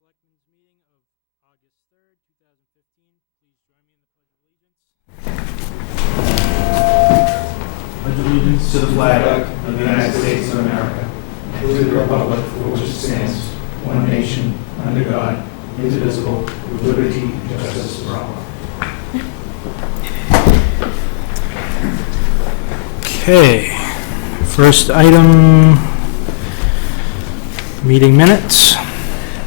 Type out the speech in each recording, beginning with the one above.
Selectmen's meeting of August 3rd, 2015. Please join me in the Pledge of Allegiance. Pledge allegiance to the flag of the United States of America, and to the republic for which it stands, one nation, under God, indivisible, with liberty and justice for all. Okay, first item, meeting minutes.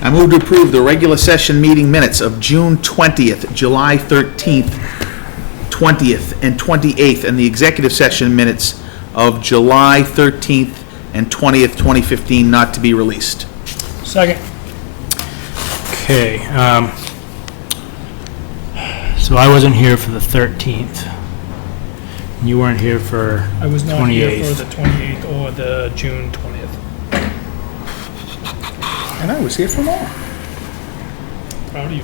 I move to approve the regular session meeting minutes of June 20th, July 13th, 20th, and 28th, and the executive session minutes of July 13th and 20th, 2015, not to be released. Second. Okay, so I wasn't here for the 13th. You weren't here for I was not 28th. here for the 28th or the June 20th. And I was here for more. Proud of you.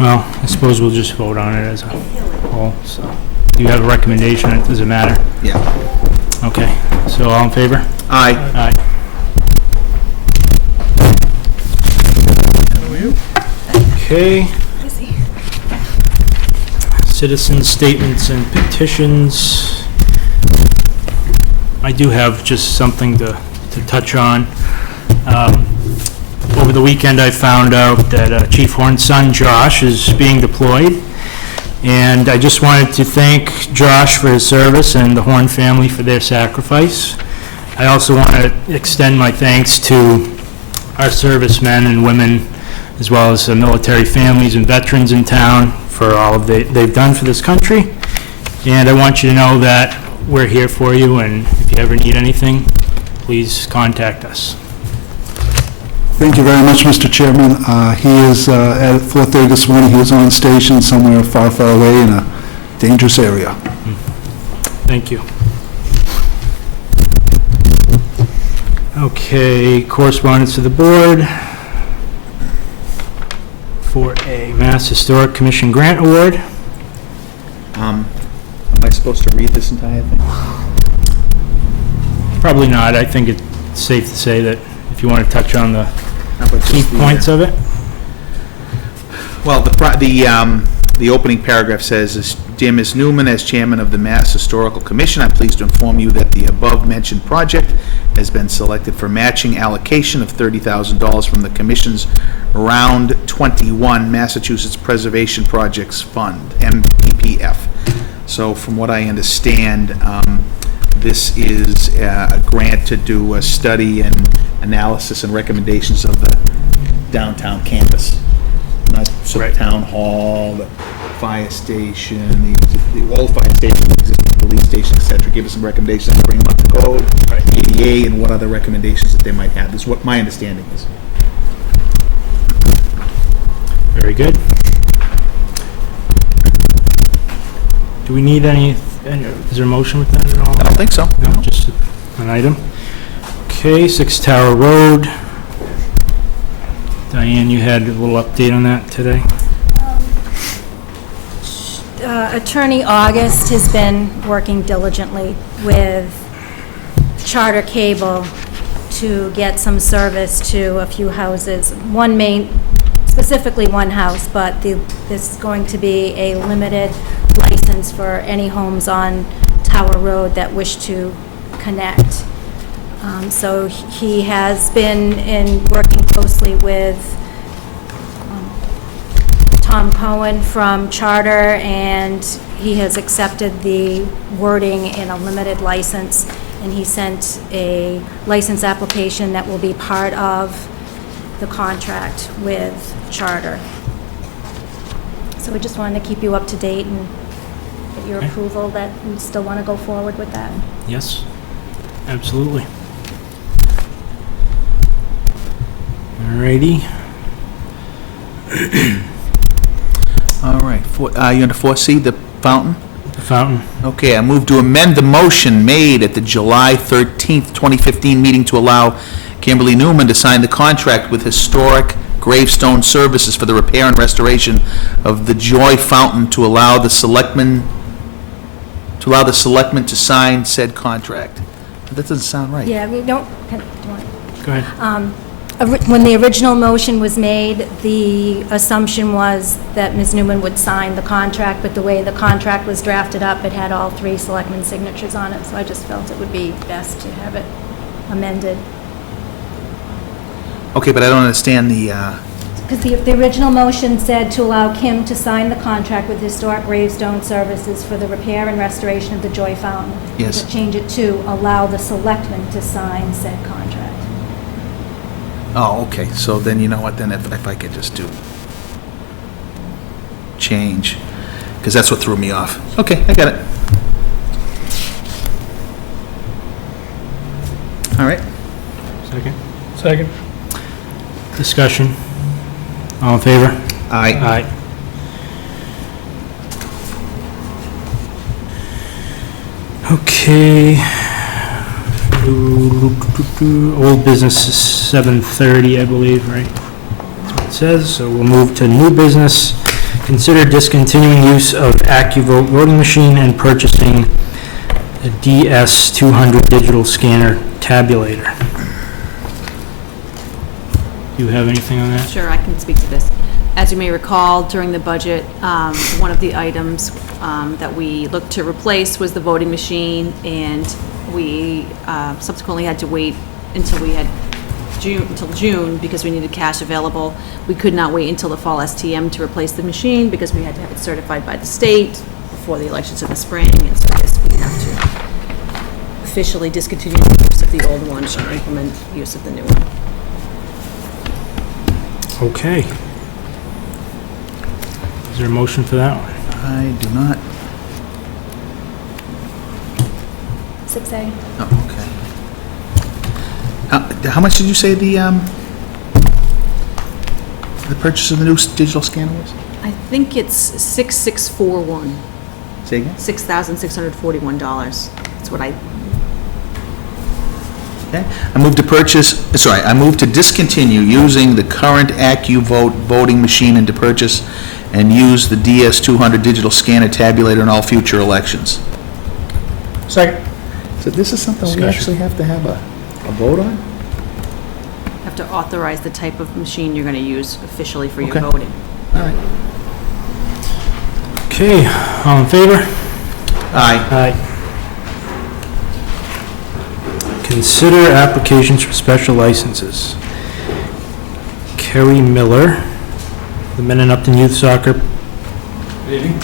Well, I suppose we'll just vote on it as a whole, so. Do you have a recommendation? Does it matter? Yeah. Okay, so all in favor? Aye. Aye. How are you? Okay. Citizen statements and petitions. I do have just something to touch on. Over the weekend, I found out that Chief Horn's son, Josh, is being deployed. And I just wanted to thank Josh for his service and the Horn family for their sacrifice. I also want to extend my thanks to our servicemen and women, as well as the military families and veterans in town for all of they've done for this country. And I want you to know that we're here for you, and if you ever need anything, please contact us. Thank you very much, Mr. Chairman. He is at 4:30 this morning. He was on station somewhere far, far away in a dangerous area. Thank you. Okay, correspondence to the board. 4A, Mass Historic Commission Grant Award. Am I supposed to read this entire thing? Probably not. I think it's safe to say that if you want to touch on the How about key just points of it. Well, the opening paragraph says, "Dear Ms. Newman, as chairman of the Mass Historical Commission, I'm pleased to inform you that the above-mentioned project has been selected for matching allocation of $30,000 from the Commission's Round 21 Massachusetts Preservation Projects Fund, MPPF." So from what I understand, this is a grant to do a study and analysis and recommendations of the downtown campus. Not so Right. town hall, the fire station, the old fire station, the existing police station, et cetera. Give us some recommendations, bring them up to code, ADA, and what other recommendations that they might have. This is what my understanding is. Very good. Do we need any, is there a motion with that at all? I don't think so. No, just an item. Okay, 6 Tower Road. Diane, you had a little update on that today? Attorney August has been working diligently with Charter Cable to get some service to a few houses. Specifically one house, but this is going to be a limited license for any homes on Tower Road that wish to connect. So he has been working closely with Tom Cohen from Charter, and he has accepted the wording in a limited license, and he sent a license application that will be part of the contract with Charter. So we just wanted to keep you up to date and get your Okay. approval that you still want to go forward with that. Yes, absolutely. Alrighty. All right. You under 4C, the fountain? The fountain. Okay, I move to amend the motion made at the July 13th, 2015 meeting to allow Kimberly Newman to sign the contract with Historic Gravestone Services for the repair and restoration of the Joy Fountain to allow the selectmen to sign said contract. That doesn't sound right. Yeah, we don't, do you want? Go ahead. when the original motion was made, the assumption was that Ms. Newman would sign the contract, but the way the contract was drafted up, it had all 3 selectmen signatures on it, so I just felt it would be best to have it amended. Okay, but I don't understand the, Because the original motion said to allow Kim to sign the contract with Historic Gravestone Services for the repair and restoration of the Joy Fountain. Yes. But change it to allow the selectmen to sign said contract. oh, okay, so then you know what, then if I could just do change, because that's what threw me off. Okay, I got it. All right. Second. Second. Discussion. All in favor? Aye. Aye. Okay. Old business is 7:30, I believe, right? That's what it says, so we'll move to new business. Consider discontinuing use of AccuVote voting machine and purchasing a DS200 digital scanner tabulator. Do you have anything on that? Sure, I can speak to this. As you may recall, during the budget, one of the items that we looked to replace was the voting machine, and we subsequently had to wait until we had June because we needed cash available. We could not wait until the fall STM to replace the machine because we had to have it certified by the state before the elections in the spring, and so yes, we have to officially discontinue the use of the old one and implement use of the new one. Okay. Is there a motion for that one? I do not. 6A. Oh, okay. How much did you say the purchase of the new digital scanner was? I think it's 6641, Say again? $6,641. That's what I, Okay. I move to discontinue using the current AccuVote voting machine and to purchase and use the DS200 digital scanner tabulator in all future elections. Second. So this is something we Discussion. actually have to have a vote on? have to authorize the type of machine you're going to use officially for your Okay. voting. All right. Okay, all in favor? Aye. Aye. Consider applications for special licenses. Kerry Miller, the Mendon Youth Soccer. Good evening.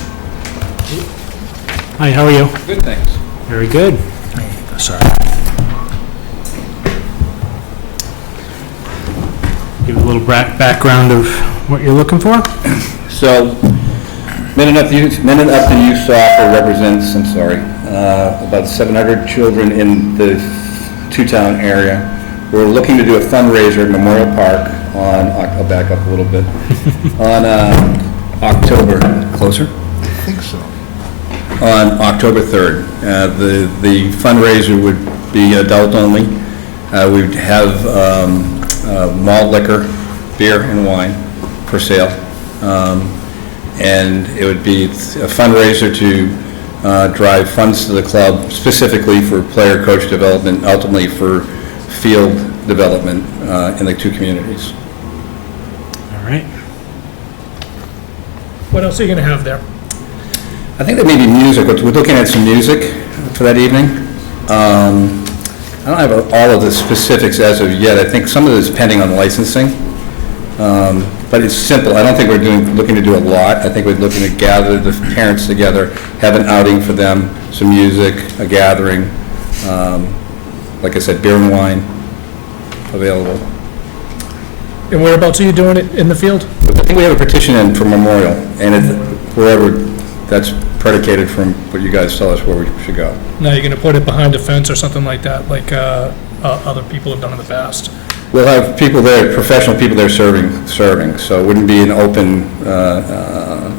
Hi, how are you? Good, thanks. Very good. Sorry. Give a little background of what you're looking for? So, Mendon Youth Soccer represents, about 700 children in the two-town area. We're looking to do a fundraiser at Memorial Park on, I'll back up a little bit, on October, closer? I think so. On October 3rd. The fundraiser would be adult only. We'd have malt liquor, beer and wine for sale. And it would be a fundraiser to drive funds to the club specifically for player coach development, ultimately for field development in the two communities. All right. What else are you going to have there? I think there may be music. We're looking at some music for that evening. I don't have all of the specifics as of yet. I think some of it is pending on licensing. But it's simple. I don't think we're looking to do a lot. I think we're looking to gather the parents together, have an outing for them, some music, a gathering. Like I said, beer and wine available. And whereabouts are you doing it in the field? I think we have a petition in for Memorial, and wherever that's predicated from what you guys tell us where we should go. Now you're going to put it behind a fence or something like that, like other people have done in the past? We'll have people there, professional people there serving, so it wouldn't be an open,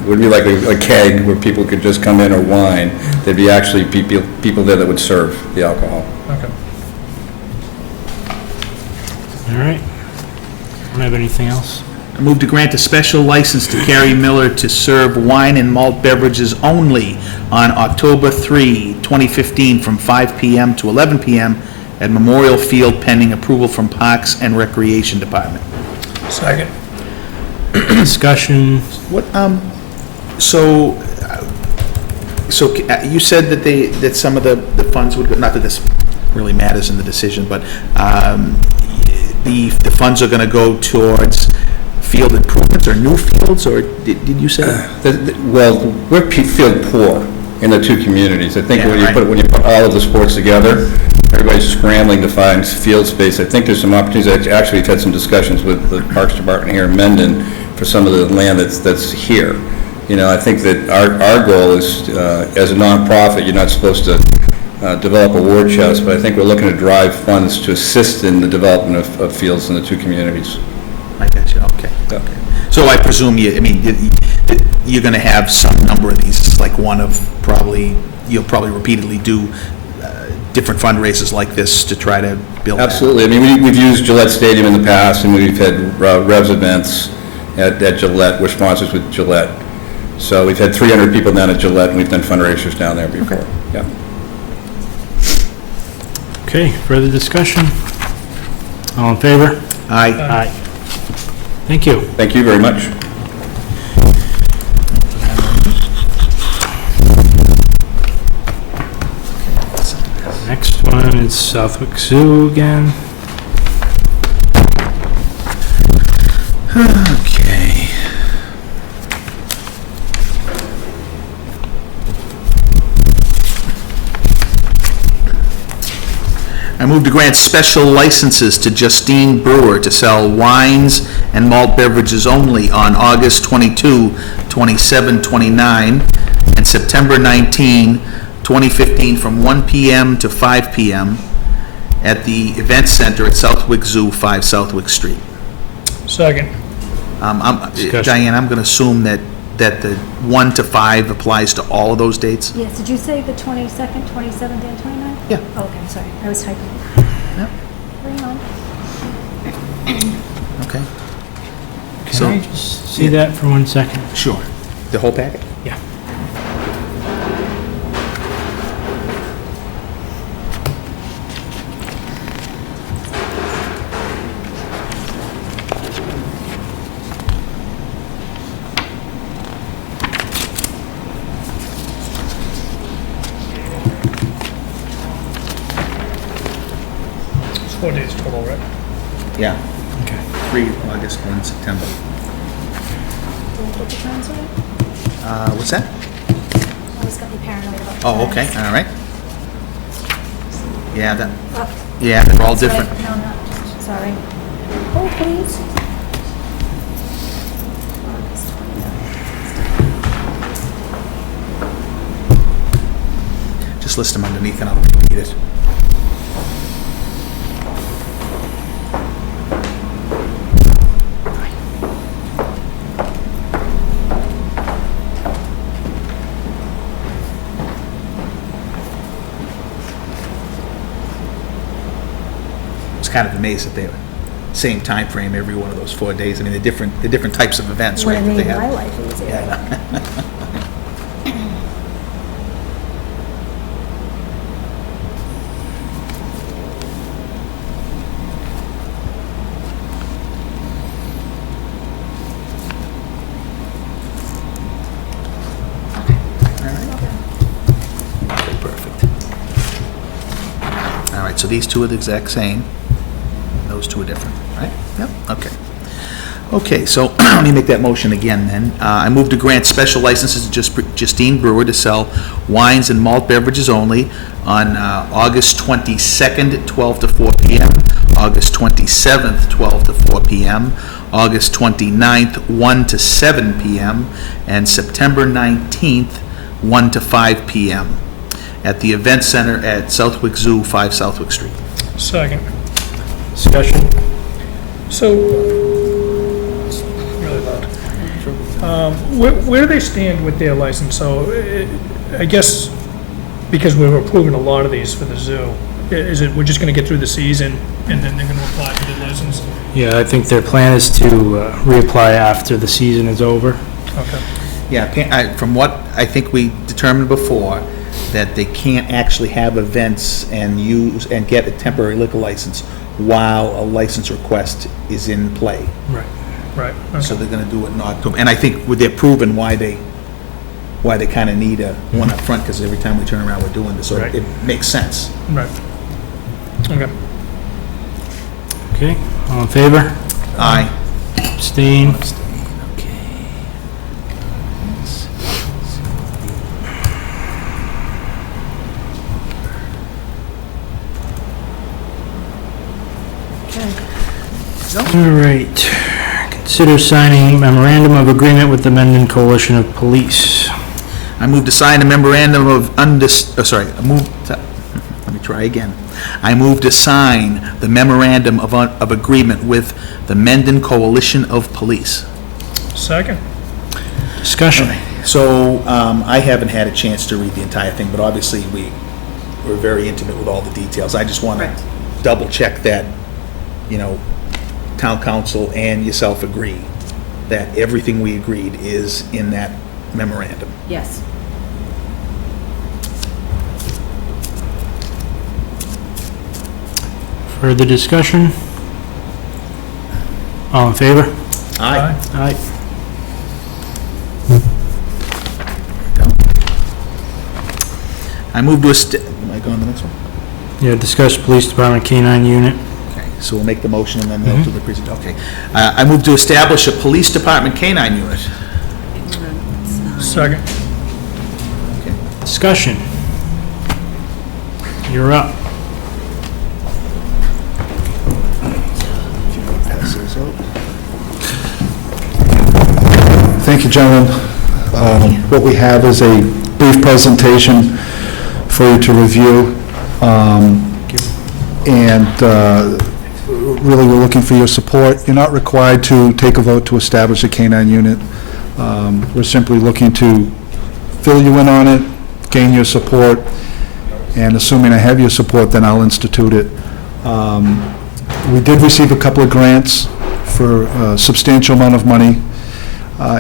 wouldn't be like a keg where people could just come in or wine. There'd be actually people there that would serve the alcohol. Okay. All right. Don't have anything else? I move to grant a special license to Kerry Miller to serve wine and malt beverages only on October 3, 2015, from 5 p.m. to 11 p.m. at Memorial Field pending approval from Parks and Recreation Department. Second. Discussion, What, so, you said that that some of the funds would go, not that this really matters in the decision, but the funds are gonna go towards field improvements or new fields, or did you say? Well, we're field poor in the two communities. I think Yeah, right. when you put all of the sports together, everybody's scrambling to find field space. I think there's some opportunities. Actually, we've had some discussions with the Parks Department here in Mendon for some of the land that's here. You know, I think that our goal is, as a nonprofit, you're not supposed to develop a war chest, but I think we're looking to drive funds to assist in the development of fields in the two communities. I got you, okay. Yeah. So I presume you're gonna have some number of these, it's like one of you'll probably repeatedly do different fundraisers like this to try to build that. Absolutely. I mean, we've used Gillette Stadium in the past, and we've had Revs events at Gillette. We're sponsors with Gillette. So we've had 300 people down at Gillette, and we've done fundraisers down there before. Okay. Yeah. okay, further discussion? All in favor? Aye. Aye. Thank you. Thank you very much. Next one is Southwick Zoo again. Okay. I move to grant special licenses to Justine Brewer to sell wines and malt beverages only on August 22, 27, 29, and September 19, 2015, from 1 p.m. to 5 p.m. at the Event Center at Southwick Zoo, 5 Southwick Street. Second. Discussion. Diane, I'm going to assume that the 1 to 5 applies to all of those dates? Yes, did you say the 22nd, 27th, and 29th? Yeah. Oh, okay, sorry, I was typing. Yep. Bring on. Okay. Can So- I just see that for 1 second? Sure. The whole packet? Yeah. It's 4 days total, right? Yeah. Okay. 3 August, 1 September. Put the times right? What's that? I always got me paranoid about the Oh, okay, times. all right. Yeah, Oh, yeah, they're all that's right. different. No, not, sorry. Oh, please. August 29th. Just list them underneath and I'll repeat it. I was kind of amazed that they were same time frame every one of those 4 days. I mean, they're different types of events, Would right? have that they made have. my life easier. Yeah. Okay, perfect. All right, so these two are the exact same. Those two are different, right? Yep, okay. Okay, so let me make that motion again then. I move to grant special licenses to Justine Brewer to sell wines and malt beverages only on August 22nd, 12 to 4 p.m., August 27th, 12 to 4 p.m., August 29th, 1 to 7 p.m., and September 19th, 1 to 5 p.m. at the Event Center at Southwick Zoo, 5 Southwick Street. Second. Discussion? So, it's really loud. Where do they stand with their license? So, I guess, because we were approving a lot of these for the zoo, is it, we're just gonna get through the season, and then they're gonna apply for their license? Yeah, I think their plan is to reapply after the season is over. Okay. Yeah, from what I think we determined before, that they can't actually have events and use, and get a temporary liquor license while a license request is in play. Right, right. So Okay. they're gonna do it in October. And I think they're proving why they kind of need a one up front, because every time we turn around, we're doing this, so Right. it makes sense. Right. Okay. Okay, all in favor? Aye. Abstain? All right. Consider signing memorandum of agreement with the Mendon Coalition of Police. I move to sign a memorandum of let me try again. I move to sign the memorandum of agreement with the Mendon Coalition of Police. Second. Discussion. So, I haven't had a chance to read the entire thing, but obviously we're very intimate with all the details. I just want to Correct. double check that, town council and yourself agree that everything we agreed is in that memorandum. Yes. Further discussion? All in favor? Aye. Aye. I move to am I going to the next one? Yeah, discuss police department K-9 unit. Okay, so we'll make the motion and then they'll do the presentation. Okay. I move to establish a police department K-9 unit. Second. Discussion. You're up. Pass those out. Thank you, gentlemen. What we have is a brief presentation for you to review. And really, we're looking for your support. You're not required to take a vote to establish a K-9 unit. We're simply looking to fill you in on it, gain your support, and assuming I have your support, then I'll institute it. We did receive a couple of grants for a substantial amount of money.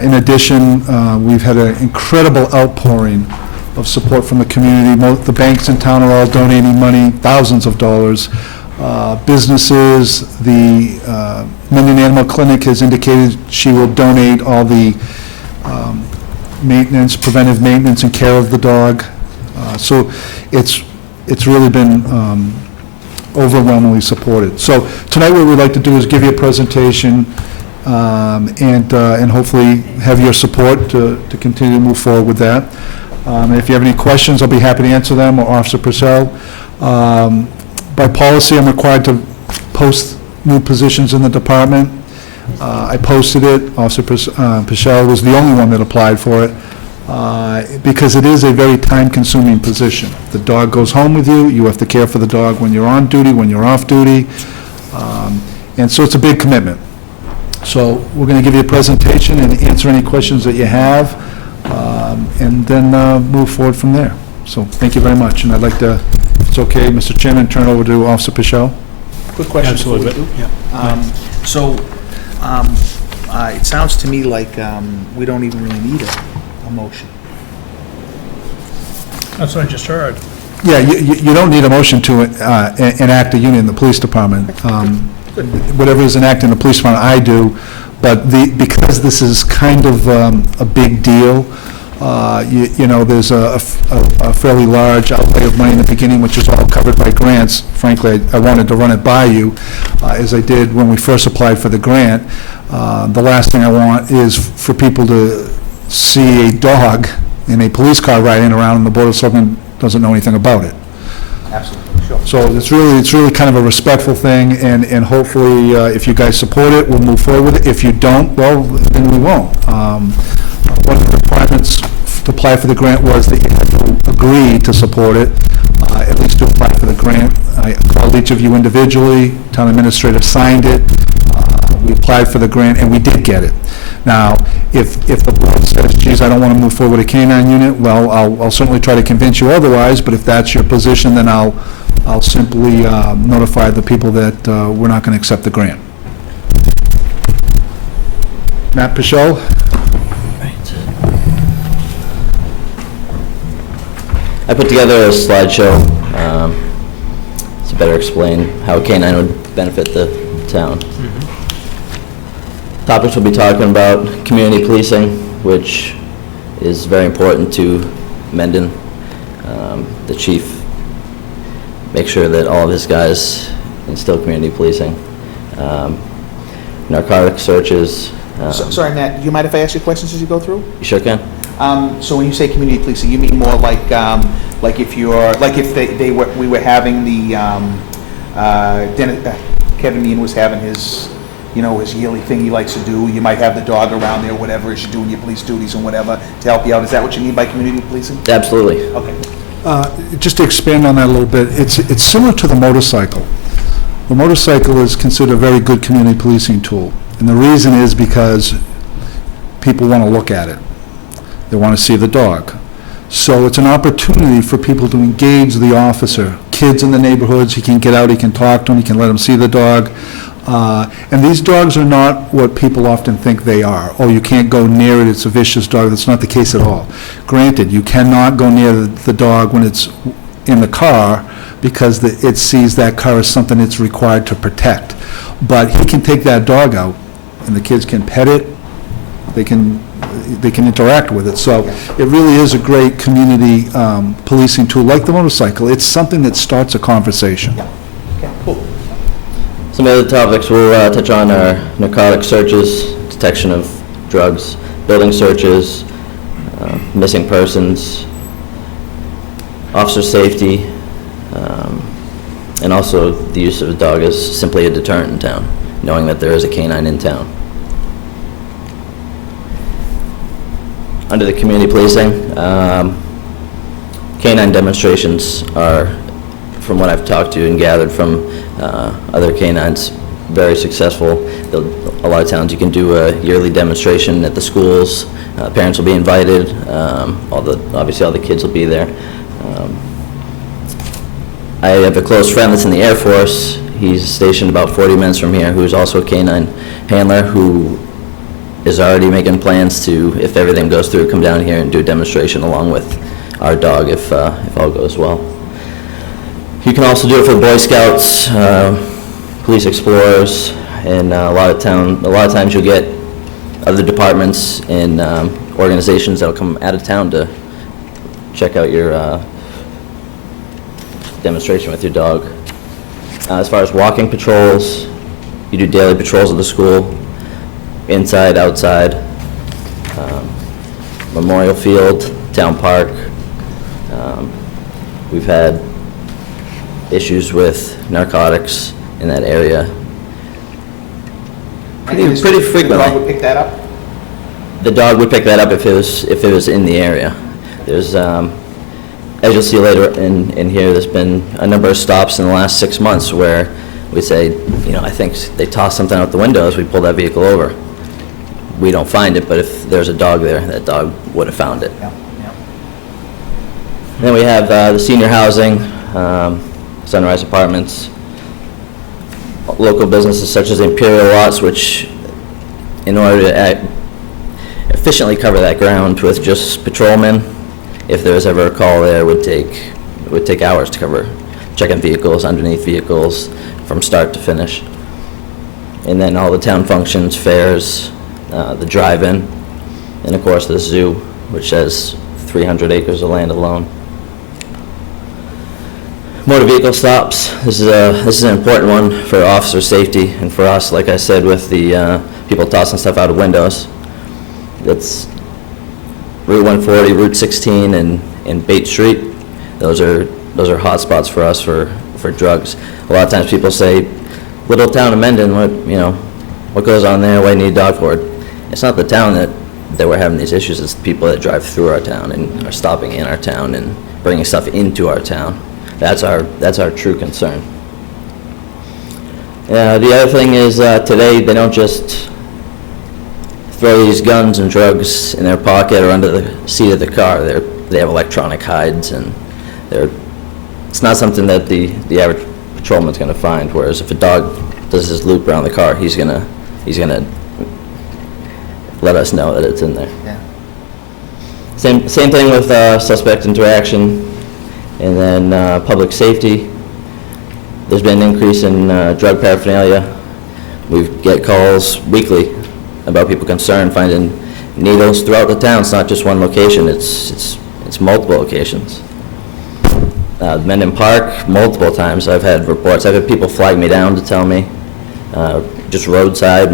In addition, we've had an incredible outpouring of support from the community. The banks in town are all donating money, thousands of dollars. Businesses, the Mendon Animal Clinic has indicated she will donate all the maintenance, preventive maintenance and care of the dog. So it's really been overwhelmingly supported. So tonight what we'd like to do is give you a presentation and hopefully have your support to continue to move forward with that. If you have any questions, I'll be happy to answer them, or Officer Purcell. By policy, I'm required to post new positions in the department. I posted it. Officer Purcell was the only one that applied for it, because it is a very time-consuming position. The dog goes home with you. You have to care for the dog when you're on duty, when you're off duty, and so it's a big commitment. So we're going to give you a presentation and answer any questions that you have, and then move forward from there. So thank you very much, and I'd like to, if it's okay, Mr. Chairman, turn it over to Officer Pichel. Quick question. Absolutely. So, it sounds to me like we don't even really need a motion. That's what I just heard. Yeah, you don't need a motion to enact a union in the police department. Whatever is enacted in the police department, I do, but because this is kind of a big deal, there's a fairly large outlay of money in the beginning, which is all covered by grants. Frankly, I wanted to run it by you, as I did when we first applied for the grant. The last thing I want is for people to see a dog in a police car riding around and the Board of Selectmen doesn't know anything about it. Absolutely, sure. So it's really kind of a respectful thing, and hopefully, if you guys support it, we'll move forward with it. If you don't, well, then we won't. One of the requirements to apply for the grant was that you had to agree to support it, at least to apply for the grant. I called each of you individually, town administrator signed it, we applied for the grant, and we did get it. Now, if the board says, geez, I don't want to move forward with a K-9 unit, well, I'll certainly try to convince you otherwise, but if that's your position, then I'll simply notify the people that we're not going to accept the grant. Matt Pichel? I put together a slideshow to better explain how a canine would benefit the town. Topics we'll be talking about: community policing, which is very important to Mendon. The chief makes sure that all of his guys instill community policing. Narcotic searches. Sorry, Matt, do you mind if I ask you questions as you go through? You sure can. So when you say community policing, you mean more like if you're, like if we were having the, Kevin Meehan was having his, his yearly thing he likes to do, you might have the dog around there, whatever, as you're doing your police duties and whatever, to help you out. Is that what you mean by community policing? Absolutely. Okay. Just to expand on that a little bit, it's similar to the motorcycle. The motorcycle is considered a very good community policing tool, and the reason is because people want to look at it. They want to see the dog. So it's an opportunity for people to engage the officer. Kids in the neighborhoods, he can get out, he can talk to them, he can let them see the dog. And these dogs are not what people often think they are. Oh, you can't go near it, it's a vicious dog. That's not the case at all. Granted, you cannot go near the dog when it's in the car because it sees that car as something it's required to protect. But he can take that dog out, and the kids can pet it, they can interact with it. So it really is a great community policing tool, like the motorcycle. It's something that starts a conversation. Okay, cool. Some other topics we'll touch on are narcotic searches, detection of drugs, building searches, missing persons, officer safety, and also the use of a dog as simply a deterrent in town, knowing that there is a canine in town. Under the community policing, canine demonstrations are, from what I've talked to and gathered from other canines, very successful. A lot of towns you can do a yearly demonstration at the schools. Parents will be invited. Obviously all the kids will be there. I have a close friend that's in the Air Force. He's stationed about 40 minutes from here, who's also a canine handler, who is already making plans to, if everything goes through, come down here and do a demonstration along with our dog if all goes well. You can also do it for Boy Scouts, police explorers, and a lot of times you'll get other departments and organizations that'll come out of town to check out your demonstration with your dog. As far as walking patrols, you do daily patrols of the school, inside, outside, Memorial Field, Town Park. We've had issues with narcotics in that area pretty frequently. The dog would pick that up? The dog would pick that up if it was in the area. There's, as you'll see later in here, there's been a number of stops in the last 6 months where we say, I think they tossed something out the window as we pull that vehicle over. We don't find it, but if there's a dog there, that dog would have found it. Yeah. Then we have the senior housing, Sunrise Apartments, local businesses such as Imperial Lots, which in order to efficiently cover that ground with just patrolmen, if there was ever a call there, it would take hours to cover, checking vehicles, underneath vehicles, from start to finish. And then all the town functions, fairs, the drive-in, and of course the zoo, which has 300 acres of land alone. Motor vehicle stops. This is an important one for officer safety and for us, like I said, with the people tossing stuff out of windows. That's Route 140, Route 16, and Bate Street. Those are hot spots for us for drugs. A lot of times people say, little town of Mendon, what goes on there? Why do you need a dog for it? It's not the town that we're having these issues. It's the people that drive through our town and are stopping in our town and bringing stuff into our town. That's our true concern. The other thing is today they don't just throw these guns and drugs in their pocket or under the seat of the car. They have electronic hides, and it's not something that the average patrolman's going to find. Whereas if a dog does his loop around the car, he's gonna let us know that it's in there. Yeah. Same thing with suspect interaction. And then public safety, there's been an increase in drug paraphernalia. We get calls weekly about people concerned finding needles throughout the town. It's not just one location, it's multiple locations. Mendon Park, multiple times I've had reports. I've had people flag me down to tell me, just roadside,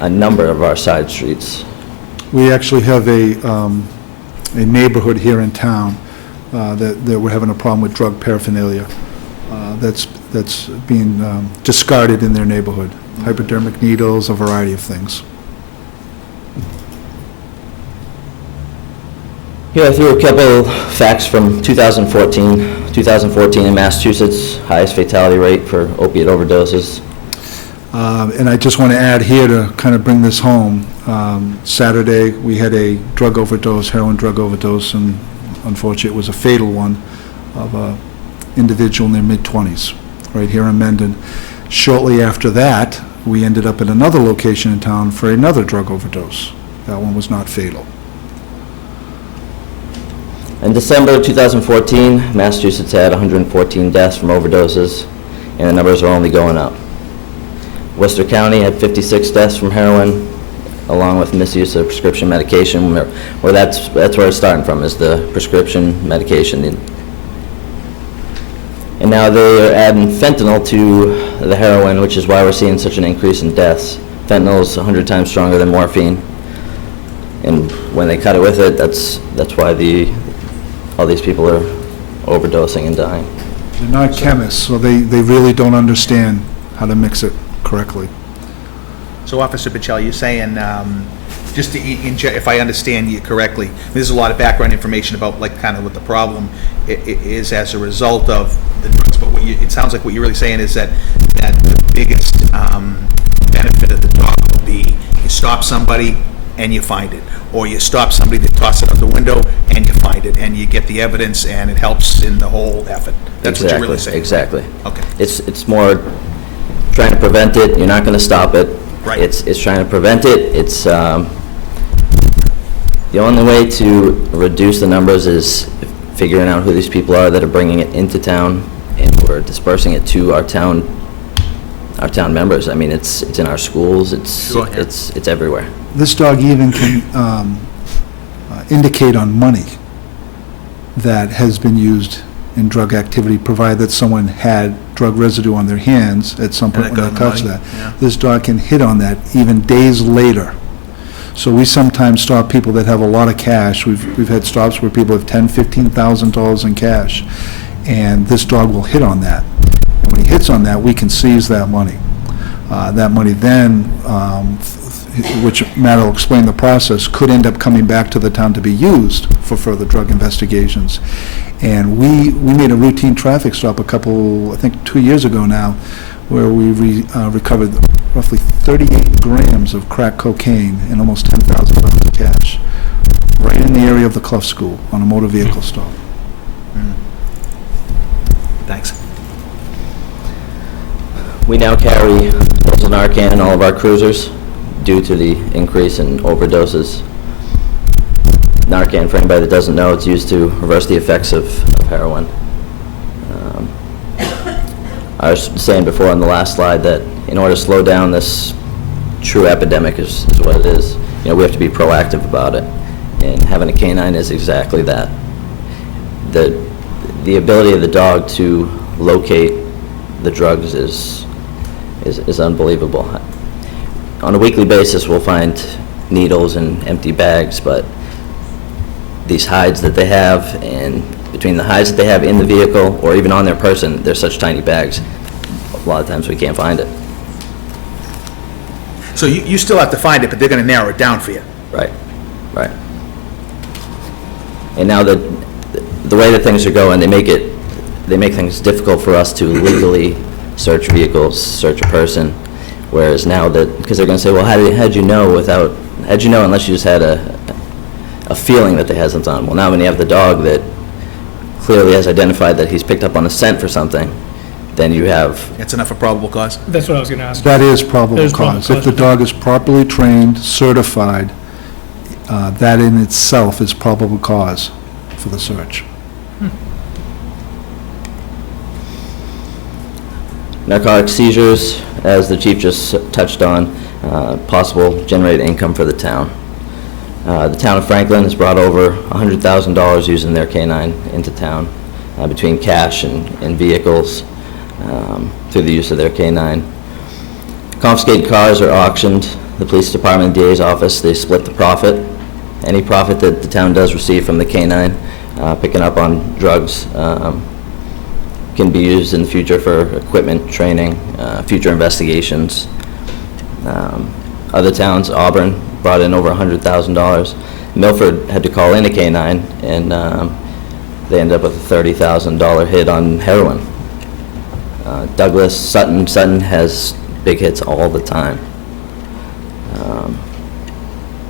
a number of our side streets. We actually have a neighborhood here in town that we're having a problem with drug paraphernalia that's being discarded in their neighborhood. Hypodermic needles, a variety of things. Here I threw a couple facts from 2014. 2014 in Massachusetts, highest fatality rate for opiate overdoses. And I just want to add here to kind of bring this home. Saturday, we had a drug overdose, heroin drug overdose, and unfortunately, it was a fatal one of an individual in their mid-20s, right here in Mendon. Shortly after that, we ended up at another location in town for another drug overdose. That one was not fatal. In December 2014, Massachusetts had 114 deaths from overdoses, and the numbers are only going up. Worcester County had 56 deaths from heroin, along with misuse of prescription medication, where that's where it's starting from, is the prescription medication. And now they are adding fentanyl to the heroin, which is why we're seeing such an increase in deaths. Fentanyl is 100 times stronger than morphine, and when they cut it with it, that's why all these people are overdosing and dying. They're not chemists, so they really don't understand how to mix it correctly. So Officer Pacelli, you're saying, just to, if I understand you correctly, there's a lot of background information about like kind of what the problem is as a result of the drugs, but it sounds like what you're really saying is that the biggest benefit of the dog will be you stop somebody and you find it, or you stop somebody to toss it out the window and you find it, and you get the evidence, and it helps in the whole effort. That's what you're really saying. Exactly. Okay. It's more trying to prevent it. You're not going to stop it. Right. It's trying to prevent it. It's the only way to reduce the numbers is figuring out who these people are that are bringing it into town, and we're dispersing it to our town members. I mean, it's in our schools. Sure, yeah. It's everywhere. This dog even can indicate on money that has been used in drug activity, provided that someone had drug residue on their hands at some point And when it they got touched money, that. yeah. This dog can hit on that even days later. So we sometimes stop people that have a lot of cash. We've had stops where people have $10,000, $15,000 in cash, and this dog will hit on that. And when he hits on that, we can seize that money. That money then, which Matt will explain the process, could end up coming back to the town to be used for further drug investigations. And we made a routine traffic stop I think 2 years ago now, where we recovered roughly 38 grams of crack cocaine and almost $10,000 of cash, right in the area of the Clough School on a motor vehicle stop. Thanks. We now carry pills of Narcan in all of our cruisers due to the increase in overdoses. Narcan, for anybody that doesn't know, it's used to reverse the effects of heroin. I was saying before on the last slide that in order to slow down this true epidemic is what it is. You know, we have to be proactive about it, and having a canine is exactly that. The ability of the dog to locate the drugs is unbelievable. On a weekly basis, we'll find needles and empty bags, but these hides that they have, and between the hides that they have in the vehicle or even on their person, they're such tiny bags. A lot of times we can't find it. So you still have to find it, but they're going to narrow it down for you. Right, right. And now that the way that things are going, they make things difficult for us to legally search vehicles, search a person. Whereas now because they're going to say, well, how'd you know unless you just had a feeling that they had something on. Well, now when you have the dog that clearly has identified that he's picked up on a scent for something, then you have... That's enough of probable cause? That's what I was going to ask. That is probable That is probable cause. If cause, the okay. dog is properly trained, certified, that in itself is probable cause for the search. Narcotic seizures, as the chief just touched on, possible generate income for the town. The town of Franklin has brought over $100,000 using their canine into town between cash and vehicles through the use of their canine. Confiscated cars are auctioned. The police department, DA's office, they split the profit. Any profit that the town does receive from the canine picking up on drugs can be used in the future for equipment, training, future investigations. Other towns, Auburn brought in over $100,000. Milford had to call in a canine, and they ended up with a $30,000 hit on heroin. Douglas, Sutton has big hits all the time.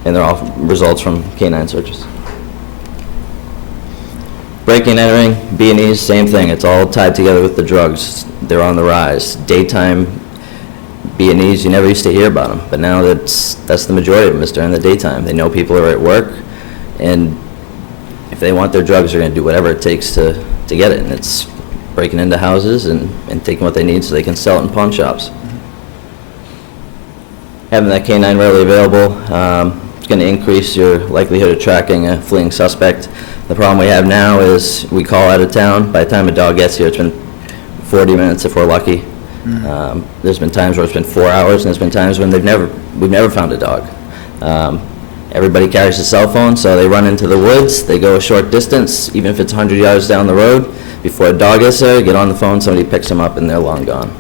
And they're all results from canine searches. Breaking and entering, B&Es, same thing. It's all tied together with the drugs. They're on the rise. Daytime B&Es, you never used to hear about them, but now that's the majority of them is during the daytime. They know people are at work, and if they want their drugs, they're going to do whatever it takes to get it. And it's breaking into houses and taking what they need so they can sell it in pawn shops. Having that canine readily available, it's going to increase your likelihood of tracking a fleeing suspect. The problem we have now is we call out of town. By the time a dog gets here, it's been 40 minutes if we're lucky. There's been times where it's been 4 hours, and there's been times when we've never found a dog. Everybody carries a cell phone, so they run into the woods, they go a short distance, even if it's 100 yards down the road. Before a dog gets there, get on the phone, somebody picks them up, and they're long gone.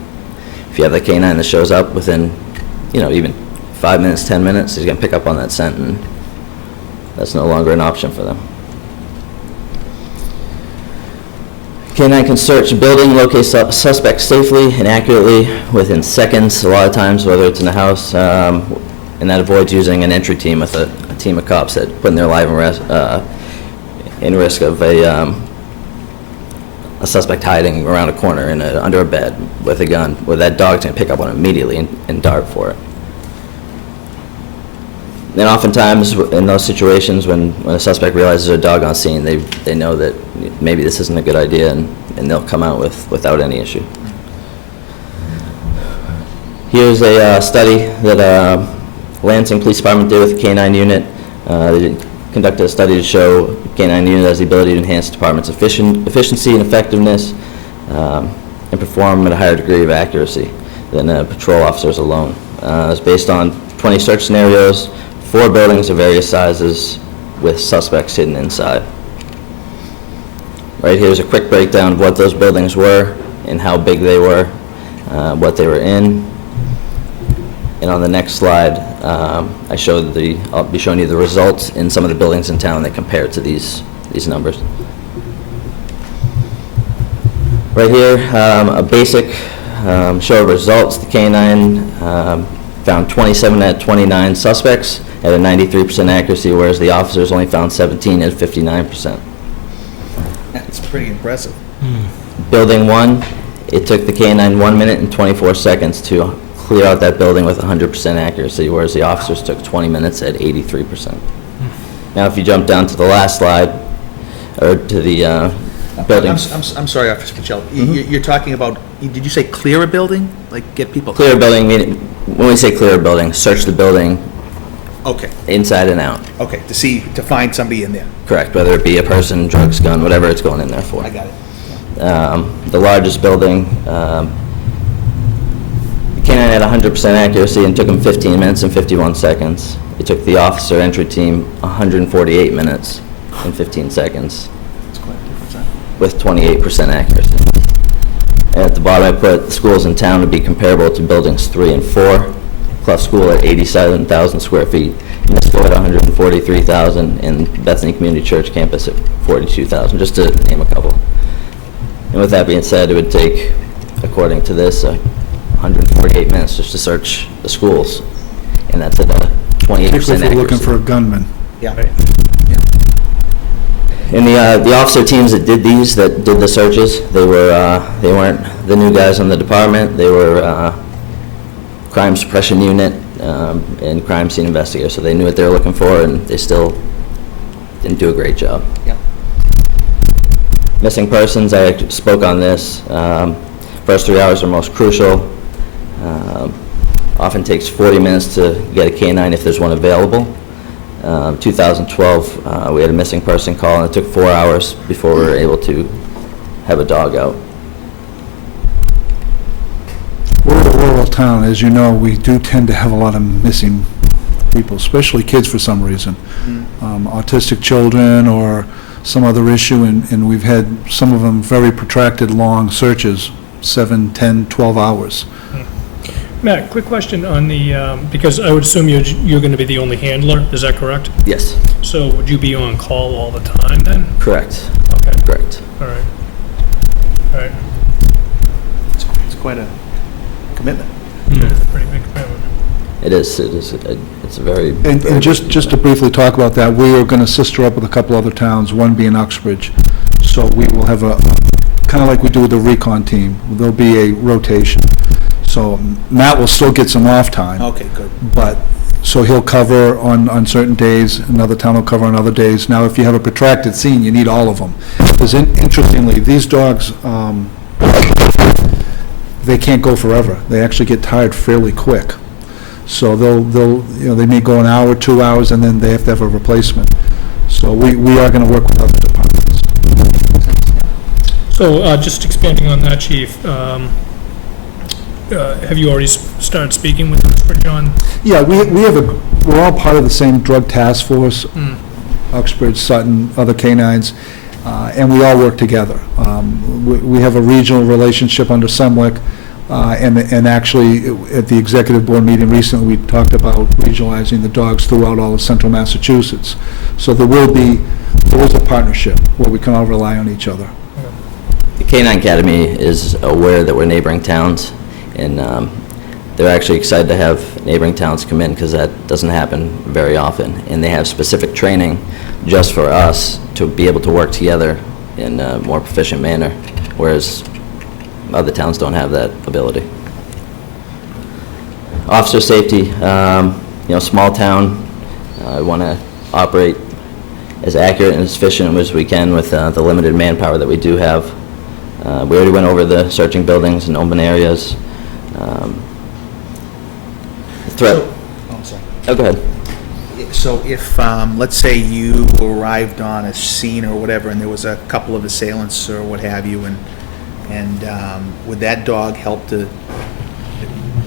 If you have the canine that shows up within, even 5 minutes, 10 minutes, he's going to pick up on that scent, and that's no longer an option for them. Canine can search a building, locate suspects safely and accurately within seconds, a lot of times, whether it's in a house, and that avoids using an entry team with a team of cops that putting their life in risk of a suspect hiding around a corner under a bed with a gun, where that dog's going to pick up on it immediately and dart for it. And oftentimes, in those situations, when a suspect realizes there's a dog on scene, they know that maybe this isn't a good idea, and they'll come out without any issue. Here's a study that Lansing Police Department did with the K-9 unit. They conducted a study to show the K-9 unit has the ability to enhance the department's efficiency and effectiveness and perform at a higher degree of accuracy than patrol officers alone. It's based on 20 search scenarios, 4 buildings of various sizes with suspects hidden inside. Right here's a quick breakdown of what those buildings were and how big they were, what they were in. And on the next slide, I'll be showing you the results in some of the buildings in town that compare to these numbers. Right here, a basic show of results. The K-9 found 27 out of 29 suspects at a 93% accuracy, whereas the officers only found 17 at 59%. That's pretty impressive. Building 1, it took the K-9 1 minute and 24 seconds to clear out that building with 100% accuracy, whereas the officers took 20 minutes at 83%. Now, if you jump down to the last slide, or to the buildings. I'm sorry, Officer Pacelli. You're talking about, did you say clear a building? Like get people? Clear a building, meaning, when we say clear a building, search the building Okay, inside and out. okay, to find somebody in there. Correct, whether it be a person, drugs, gun, whatever it's going in there for. I got it. The largest building, the K-9 had 100% accuracy and took them 15 minutes and 51 seconds. It took the officer entry team 148 minutes and 15 seconds That's quite a difference, huh? with 28% accuracy. And at the bottom, I put the schools in town to be comparable to buildings 3 and 4. Clough School at 87,000 square feet, Municipal at 143,000, and Bethany Community Church campus at 42,000, just to name a couple. And with that being said, it would take, according to this, 148 minutes just to search the schools, and that's at a 28% accuracy. If we're looking for a gunman. Yeah. And the officer teams that did the searches, they weren't the new guys on the department. They were crime suppression unit and crime scene investigator, so they knew what they were looking for, and they still didn't do a great job. Yeah. Missing persons, I spoke on this. First 3 hours are most crucial. Often takes 40 minutes to get a canine if there's one available. 2012, we had a missing person call, and it took 4 hours before we were able to have a dog out. We're a rural town, as you know, we do tend to have a lot of missing people, especially kids for some reason. Autistic children or some other issue, and we've had some of them very protracted, long searches, 7, 10, 12 hours. Matt, quick question on the, because I would assume you're going to be the only handler, is that correct? Yes, So would you be on call all the time then? correct, Okay, correct. all right. All right. It's quite a commitment. It's a pretty big commitment. It is, it's a very... And just to briefly talk about that, we are going to sister up with a couple other towns, one being Uxbridge. So we will have a, kind of like we do with the recon team, there'll be a rotation. So Matt will still get some off time. Okay, good. But, so he'll cover on certain days, another town will cover on other days. Now, if you have a protracted scene, you need all of them. Because interestingly, these dogs, they can't go forever. They actually get tired fairly quick. So they may go an hour, 2 hours, and then they have to have a replacement. So we are going to work with other departments. So just expanding on that, Chief, have you already started speaking with Uxbridge on? Yeah, we're all part of the same drug task force, Uxbridge, Sutton, other canines, and we all work together. We have a regional relationship under Semwick, and actually, at the executive board meeting recently, we talked about regionalizing the dogs throughout all of central Massachusetts. So there is a partnership where we can all rely on each other. The Canine Academy is aware that we're neighboring towns, and they're actually excited to have neighboring towns come in because that doesn't happen very often. And they have specific training just for us to be able to work together in a more proficient manner, whereas other towns don't have that ability. Officer safety, small town, I want to operate as accurate and as efficient as we can with the limited manpower that we do have. We already went over the searching buildings and open areas. Threat. Oh, sorry. Oh, go ahead. So if, let's say you arrived on a scene or whatever, and there was a couple of assailants or what have you, and would that dog help to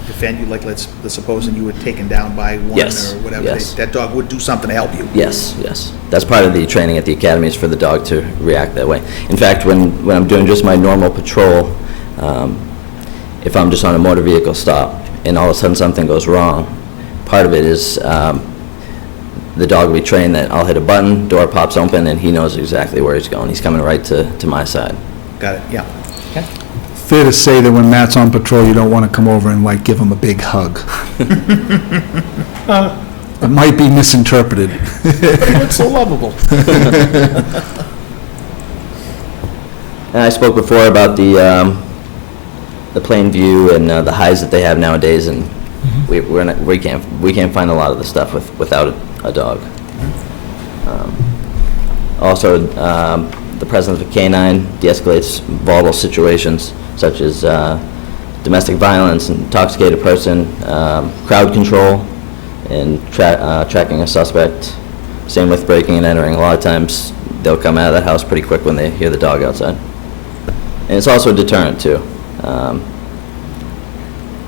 defend you? Like, let's suppose you were taken down by one Yes, or whatever. yes. That dog would do something to help you. Yes, yes. That's part of the training at the academy, is for the dog to react that way. In fact, when I'm doing just my normal patrol, if I'm just on a motor vehicle stop and all of a sudden something goes wrong, part of it is the dog will be trained that I'll hit a button, door pops open, and he knows exactly where he's going. He's coming right to my side. Got it, yeah. Okay. Fair to say that when Matt's on patrol, you don't want to come over and give him a big hug. It might be misinterpreted. It's so lovable. And I spoke before about the plain view and the highs that they have nowadays, and we can't find a lot of the stuff without a dog. Also, the presence of a canine de-escalates volatile situations such as domestic violence, intoxicated person, crowd control, and tracking a suspect. Same with breaking and entering. A lot of times they'll come out of the house pretty quick when they hear the dog outside. And it's also a deterrent too.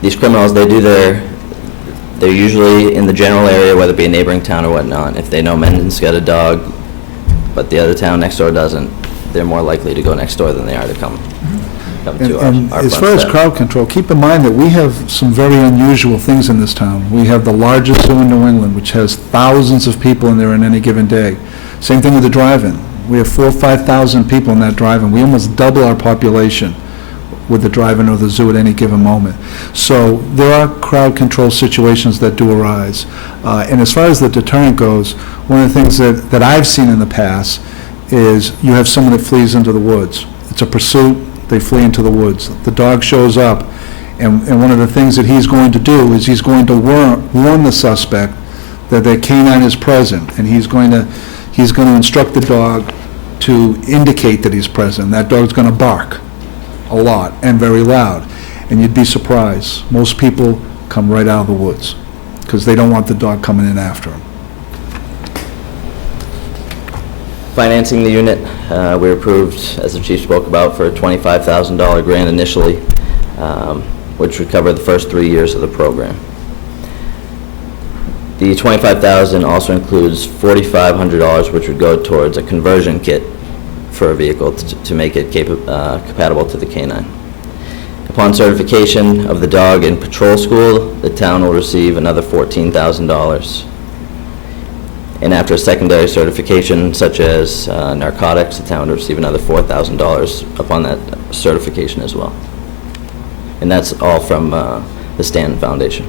These criminals, they're usually in the general area, whether it be a neighboring town or whatnot. If they know Mendon's got a dog, but the other town next door doesn't, they're more likely to go next door than they are to come to And our as front far as step. crowd control, keep in mind that we have some very unusual things in this town. We have the largest zoo in New England, which has thousands of people in there on any given day. Same thing with the drive-in. We have 4,000 or 5,000 people in that drive-in. We almost double our population with the drive-in or the zoo at any given moment. So there are crowd control situations that do arise. And as far as the deterrent goes, one of the things that I've seen in the past is you have someone that flees into the woods. It's a pursuit, they flee into the woods. The dog shows up, and one of the things that he's going to do is he's going to warn the suspect that their canine is present, and he's going to instruct the dog to indicate that he's present. That dog's going to bark a lot and very loud. And you'd be surprised. Most people come right out of the woods because they don't want the dog coming in after them. Financing the unit, we were approved, as the chief spoke about, for a $25,000 grant initially, which would cover the first 3 years of the program. The $25,000 also includes $4,500, which would go towards a conversion kit for a vehicle to make it compatible to the canine. Upon certification of the dog in patrol school, the town will receive another $14,000. And after a secondary certification, such as narcotics, the town will receive another $4,000 upon that certification as well. And that's all from the Stanton Foundation.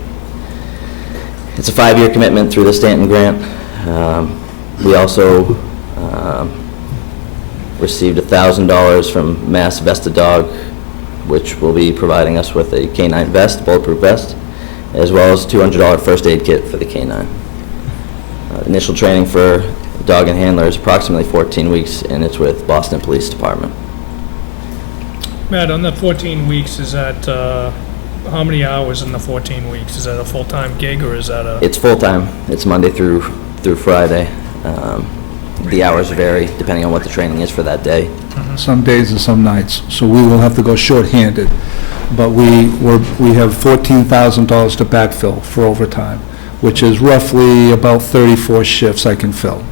It's a 5-year commitment through the Stanton grant. We also received $1,000 from Mass Vesta Dog, which will be providing us with a canine vest, bulletproof vest, as well as $200 first aid kit for the canine. Initial training for dog and handler is approximately 14 weeks, and it's with Boston Police Department. Matt, on the 14 weeks, is that, how many hours in the 14 weeks? Is that a full-time gig, or is that a? It's full-time. It's Monday through Friday. The hours vary depending on what the training is for that day. Some days and some nights, so we will have to go short-handed. But we have $14,000 to backfill for overtime, which is roughly about 34 shifts I can fill.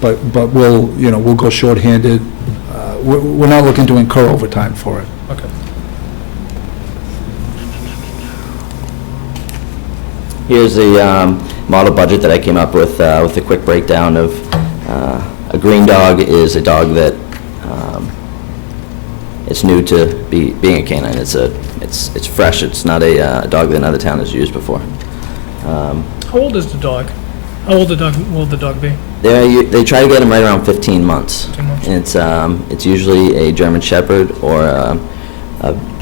But we'll go short-handed. We're not looking to incur overtime for it. Okay. Here's the model budget that I came up with a quick breakdown of a green dog is a dog that it's new to being a canine. It's fresh. It's not a dog that another town has used before. How old is the dog? How old will the dog be? They try to get them right around 15 months. 15 months. And it's usually a German Shepherd or a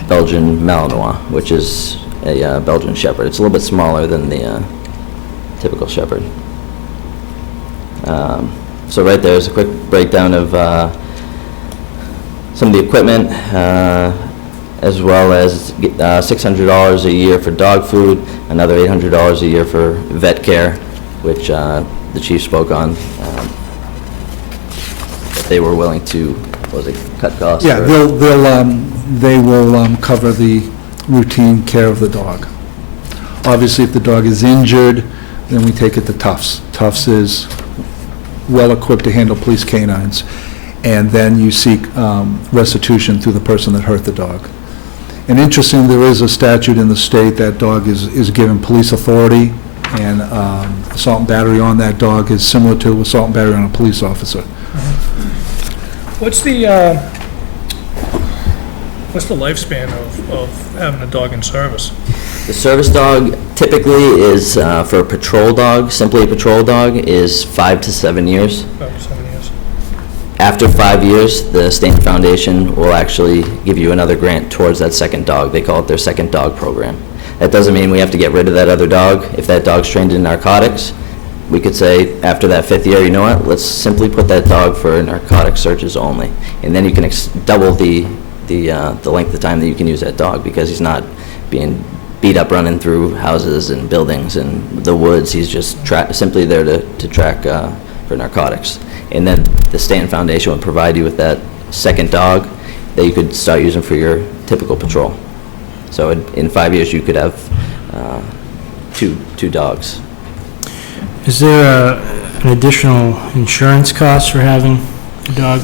Belgian Malinois, which is a Belgian Shepherd. It's a little bit smaller than the typical Shepherd. So right there is a quick breakdown of some of the equipment, as well as $600 a year for dog food, another $800 a year for vet care, which the chief spoke on. That they were willing to, cut costs? Yeah, they will cover the routine care of the dog. Obviously, if the dog is injured, then we take it to Tufts. Tufts is well-equipped to handle police canines, and then you seek restitution through the person that hurt the dog. And interestingly, there is a statute in the state that dog is given police authority, and assault and battery on that dog is similar to assault and battery on a police officer. What's the lifespan of having a dog in service? The service dog typically is, for a patrol dog, simply a patrol dog, is 5 to 7 years. 5 to 7 years. After 5 years, the Stanton Foundation will actually give you another grant towards that second dog. They call it their second dog program. That doesn't mean we have to get rid of that other dog. If that dog's trained in narcotics, we could say after that 5th year, you know what, let's simply put that dog for narcotic searches only. And then you can double the length of time that you can use that dog, because he's not being beat up running through houses and buildings and the woods. He's just simply there to track for narcotics. And then the Stanton Foundation would provide you with that second dog that you could start using for your typical patrol. So in 5 years, you could have two dogs. Is there an additional insurance cost for having a dog?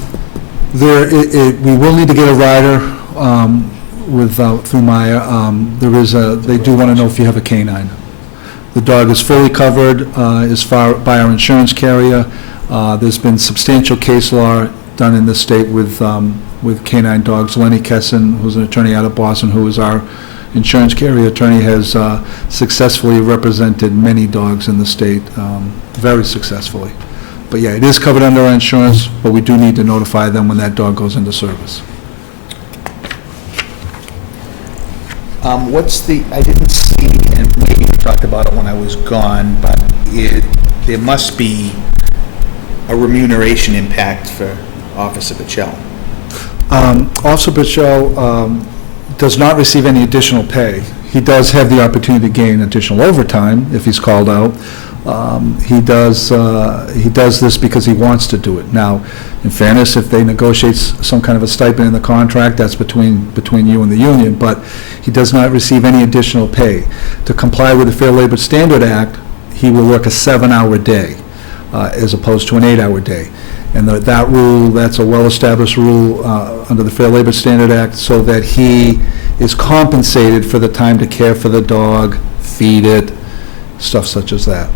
We will need to get a rider through Maya. They do want to know if you have a canine. The dog is fully covered by our insurance carrier. There's been substantial case law done in this state with canine dogs. Lenny Kesson, who's an attorney out of Boston, who is our insurance carrier attorney, has successfully represented many dogs in the state, very successfully. But yeah, it is covered under our insurance, but we do need to notify them when that dog goes into service. I didn't see, and maybe you talked about it when I was gone, but there must be a remuneration impact for Officer Pacelli? Officer Bichelle does not receive any additional pay. He does have the opportunity to gain additional overtime if he's called out. He does this because he wants to do it. Now, in fairness, if they negotiate some kind of a stipend in the contract, that's between you and the union, but he does not receive any additional pay. To comply with the Fair Labor Standard Act, he will work a 7-hour day as opposed to an 8-hour day. And that rule, that's a well-established rule under the Fair Labor Standard Act, so that he is compensated for the time to care for the dog, feed it, stuff such as that.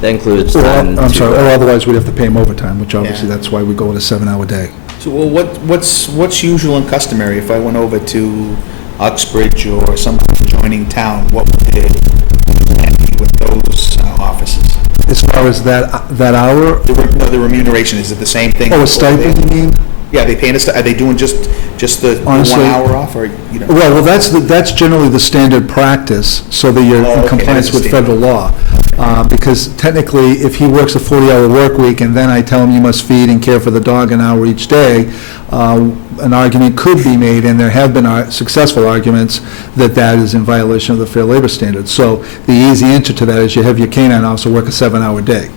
That includes Or, time I'm sorry, or to, otherwise we'd have to pay him overtime, which obviously Yeah. that's why we go with a 7-hour day. So, well, what's usual and customary? If I went over to Uxbridge or some adjoining town, what would they be with those offices? As far as that hour, The remuneration, is it the same thing? oh, a stipend, you mean? Yeah, they paying us, are they doing just the 1 Honestly- hour off, or, you know? Well, that's generally the standard practice, so that you're Oh, okay, in that compliance is with the federal law. Because technically, if he works a 40-hour work week, and then I tell him you must feed and care for the dog an hour each day, an argument could be made, and there have been successful arguments, that that is in violation of the Fair Labor Standards. So the easy answer to that is you have your canine officer work a 7-hour day.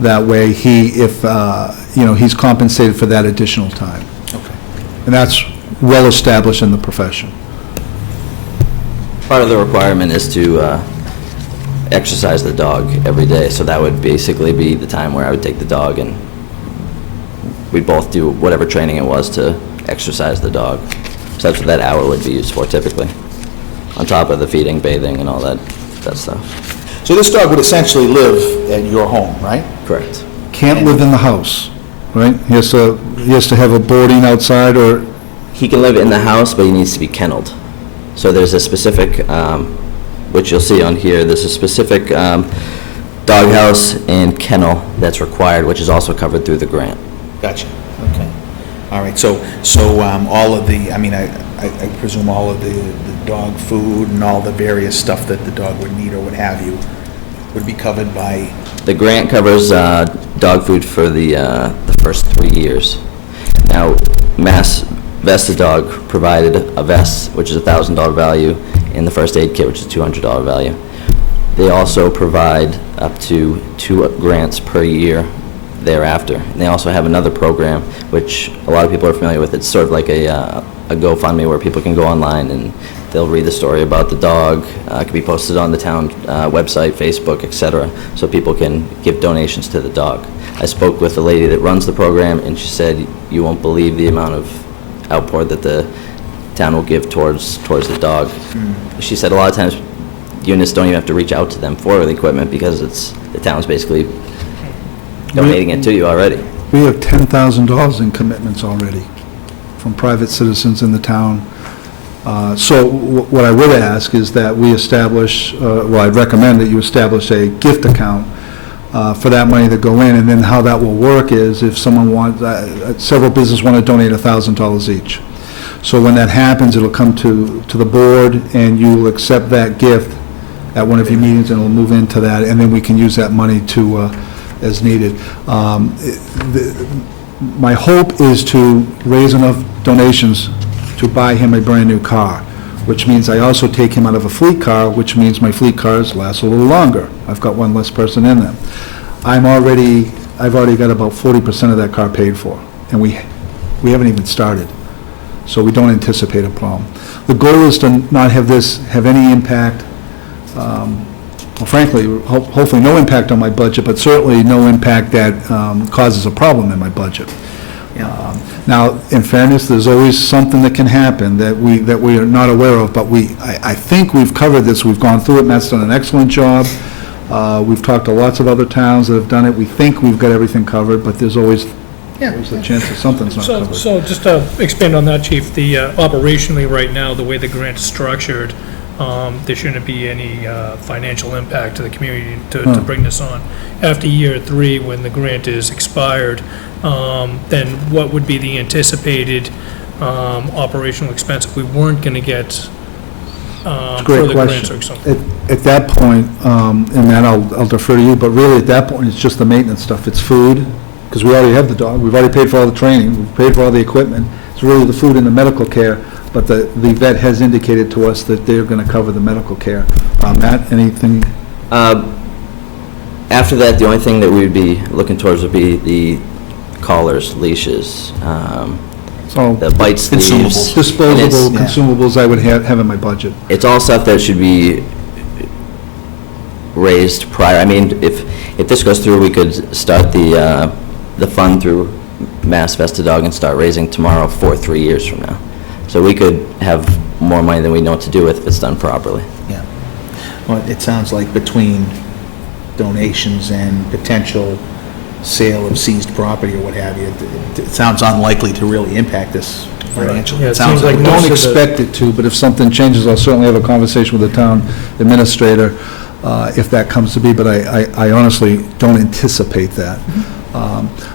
That way, he's compensated for that additional time. Okay. And that's well-established in the profession. part of the requirement is to exercise the dog every day, so that would basically be the time where I would take the dog and we'd both do whatever training it was to exercise the dog. So that's what that hour would be used for typically, on top of the feeding, bathing, and all that stuff. So this dog would essentially live at your home, right? Correct. Can't live in the house, right? He has to have a boarding outside, or, He can live in the house, but he needs to be kenneled. So there's a specific, which you'll see on here, there's a specific doghouse and kennel that's required, which is also covered through the grant. Gotcha, okay. All right, so all of the, I presume all of the dog food and all the various stuff that the dog would need or what have you would be covered by... The grant covers dog food for the first 3 years. Now, Mass Vesta Dog provided a vest, which is a $1,000 value, and the first aid kit, which is $200 value. They also provide up to 2 grants per year thereafter. And they also have another program, which a lot of people are familiar with. It's sort of like a GoFundMe where people can go online and they'll read the story about the dog. It can be posted on the town website, Facebook, etc., so people can give donations to the dog. I spoke with the lady that runs the program, and she said, you won't believe the amount of outpour that the town will give towards the dog. She said a lot of times units don't even have to reach out to them for the equipment because the town's basically donating it to you already. we have $10,000 in commitments already from private citizens in the town. So what I would ask is that we establish, I'd recommend that you establish a gift account for that money to go in, and then how that will work is if someone wants, several businesses want to donate $1,000 each. So when that happens, it'll come to the board, and you will accept that gift at one of your meetings, and it'll move into that, and then we can use that money to, as needed. My hope is to raise enough donations to buy him a brand-new car, which means I also take him out of a fleet car, which means my fleet cars last a little longer. I've got one less person in them. I've already got about 40% of that car paid for, and we haven't even started, so we don't anticipate a problem. The goal is to not have this have any impact, well, frankly, hopefully no impact on my budget, but certainly no impact that causes a problem in my budget. Now, in fairness, there's always something that can happen that we are not aware of, but I think we've covered this. We've gone through it. Matt's done an excellent job. We've talked to lots of other towns that have done it. We think we've got everything covered, but there's always the chance that something's not covered. So just to expand on that, Chief, the operationally right now, the way the grant is structured, there shouldn't be any financial impact to the community to bring this on. After year 3, when the grant is expired, then what would be the anticipated operational expense if we weren't going to get further grants or something? At that point, and Matt, I'll defer to you, but really at that point, it's just the maintenance stuff. It's food, because we already have the dog, we've already paid for all the training, we've paid for all the equipment, it's really the food and the medical care, but the vet has indicated to us that they're going to cover the medical care. Matt, anything? After that, the only thing that we would be looking towards would be the collars, leashes, So the bite sleeves. Consumables. disposable And it's- consumables I would have in my budget. It's all stuff that should be raised prior. I mean, if this goes through, we could start the fund through Mass Vestadog and start raising tomorrow for 3 years from now. So we could have more money than we know what to do with if it's done properly. Yeah. Well, it sounds like between donations and potential sale of seized property or what have you, it sounds unlikely to really impact this financially. Yeah, it sounds seems like Don't most of the- expect it to, but if something changes, I'll certainly have a conversation with the town administrator if that comes to be, but I honestly don't anticipate that.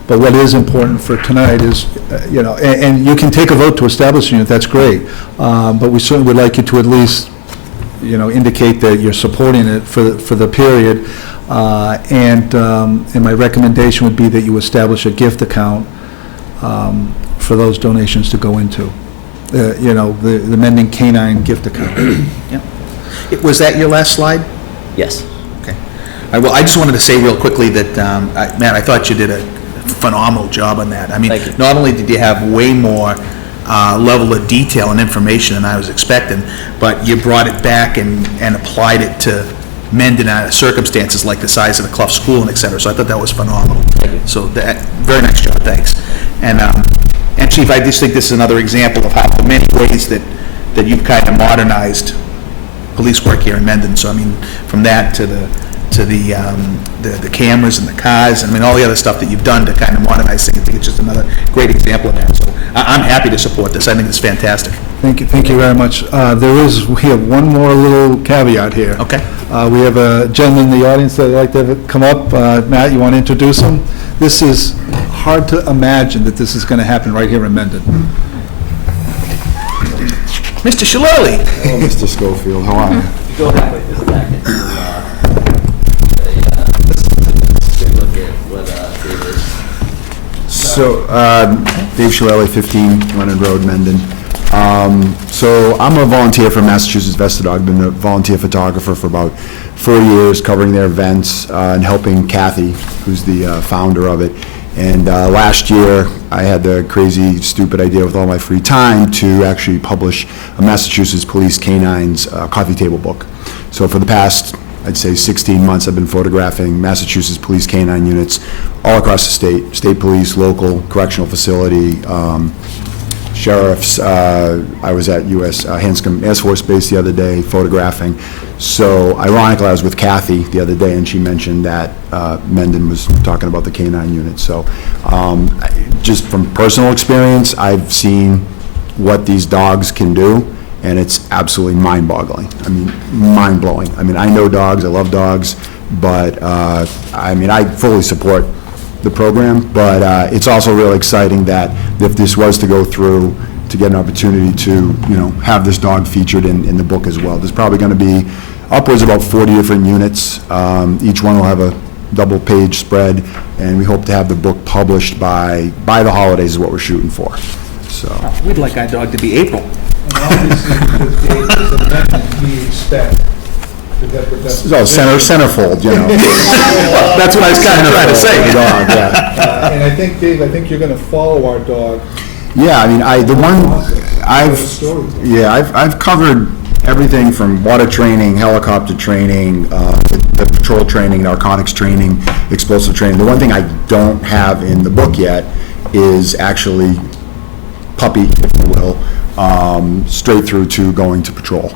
But what is important for tonight is, and you can take a vote to establish a unit, that's great, but we certainly would like you to at least, indicate that you're supporting it for the period, and my recommendation would be that you establish a gift account for those donations to go into, the Mendon Canine gift account. Was that your last slide? Yes. Okay. Well, I just wanted to say real quickly that, Matt, I thought you did a phenomenal job on that. I mean, Thank you. not only did you have way more level of detail and information than I was expecting, but you brought it back and applied it to Mendon circumstances like the size of the Clough School and et cetera. So I thought that was phenomenal. Thank you. So very nice job, thanks. And Chief, I just think this is another example of how the many ways that you've kind of modernized police work here in Mendon. So I mean, from that to the cameras and the cars, I mean, all the other stuff that you've done to kind of modernize things, I think it's just another great example of that. So I'm happy to support this. I think it's fantastic. Thank you very much. We have one more little caveat here. Okay. We have a gentleman in the audience that would like to come up. Matt, you want to introduce him? This is hard to imagine that this is going to happen right here in Mendon. Mr. Shillelagh. Hello, Mr. Schofield, how are you? Go back like this second. Take a look at what Dave is. So, Dave Shillelagh, 15 Leonard Road, Mendon. So I'm a volunteer for Massachusetts Vestadog. I've been a volunteer photographer for about 4 years, covering their events and helping Kathy, who's the founder of it. And last year, I had the crazy, stupid idea with all my free time to actually publish a Massachusetts Police Canines coffee table book. So for the past, I'd say 16 months, I've been photographing Massachusetts Police Canine units all across the state police, local, correctional facility, sheriffs. I was at U.S. Hanscom Air Force Base the other day photographing. So ironically, I was with Kathy the other day, and she mentioned that Mendon was talking about the canine unit. So just from personal experience, I've seen what these dogs can do, and it's absolutely mind-boggling. I mean, mind-blowing. I mean, I know dogs, I love dogs, but I mean, I fully support the program, but it's also really exciting that if this was to go through, to get an opportunity to, have this dog featured in the book as well. There's probably going to be upwards of about 40 different units. Each one will have a double-page spread, and we hope to have the book published by the holidays is what we're shooting for. So We'd like our dog to be April. And obviously, with Dave's amendment, we expect so centerfold, That's what I was kind of trying to say. Dog, yeah. And I think, Dave, you're going to follow our dog. Yeah, I mean, I've covered everything from water training, helicopter training, the patrol training, narcotics training, explosive training. The one thing I don't have in the book yet is actually puppy, if you will, straight through to going to patrol.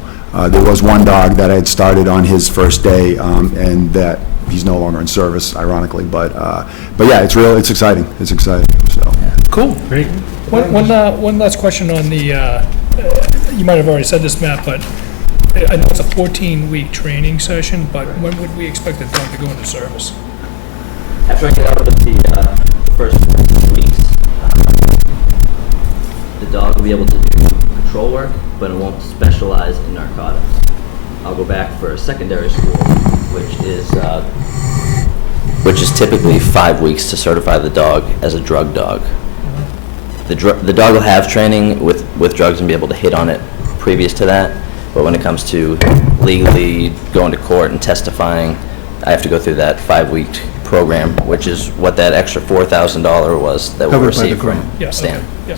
There was one dog that I had started on his first day, and that he's no longer in service, ironically. But yeah, it's exciting. It's exciting. So Cool. Great. One last question on the, you might have already said this, Matt, but I know it's a 14-week training session, but when would we expect the dog to go into service? After I get out of the first 14 weeks, the dog will be able to do patrol work, but it won't specialize in narcotics. I'll go back for a secondary school, which is which is typically 5 weeks to certify the dog as a drug dog. The dog will have training with drugs and be able to hit on it previous to that, but when it comes to legally going to court and testifying, I have to go through that 5-week program, which is what that extra $4,000 was that we Covered by the received from Yeah, okay, Stan. yeah.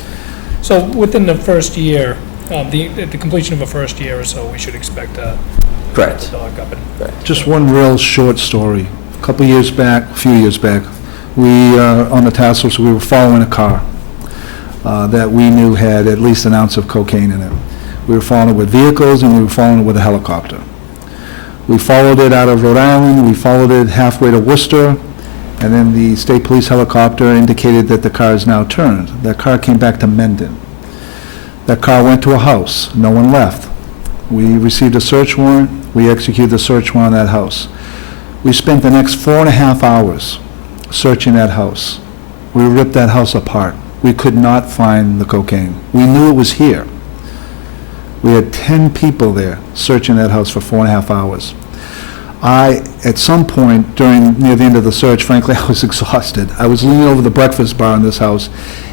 So within the first year, the completion of a first year or so, we should expect a Correct. dog up and... Just one real short story. A few years back, we, on the task force, we were following a car that we knew had at least an ounce of cocaine in it. We were following it with vehicles, and we were following it with a helicopter. We followed it out of Rhode Island, we followed it halfway to Worcester, and then the state police helicopter indicated that the car is now turned. That car came back to Mendon. That car went to a house, no one left. We received a search warrant, we executed the search warrant on that house. We spent the next 4.5 hours searching that house. We ripped that house apart. We could not find the cocaine. We knew it was here. We had 10 people there searching that house for 4.5 hours. At some point near the end of the search, frankly, I was exhausted. I was leaning over the breakfast bar in this house,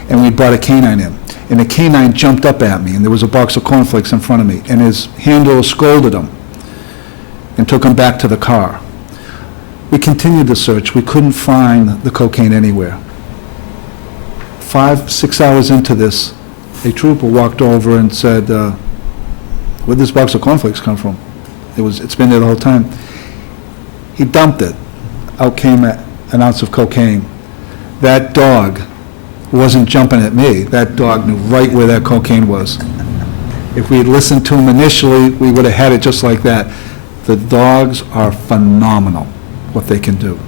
and we brought a canine in. And the canine jumped up at me, and there was a box of cornflakes in front of me, and his handler scolded him and took him back to the car. We continued the search. We couldn't find the cocaine anywhere. 5-6 hours into this, a trooper walked over and said, where'd this box of cornflakes come from? It's been there the whole time. He dumped it. Out came an ounce of cocaine. That dog wasn't jumping at me. That dog knew right where that cocaine was. If we had listened to him initially, we would have had it just like that. The dogs are phenomenal, what they can do.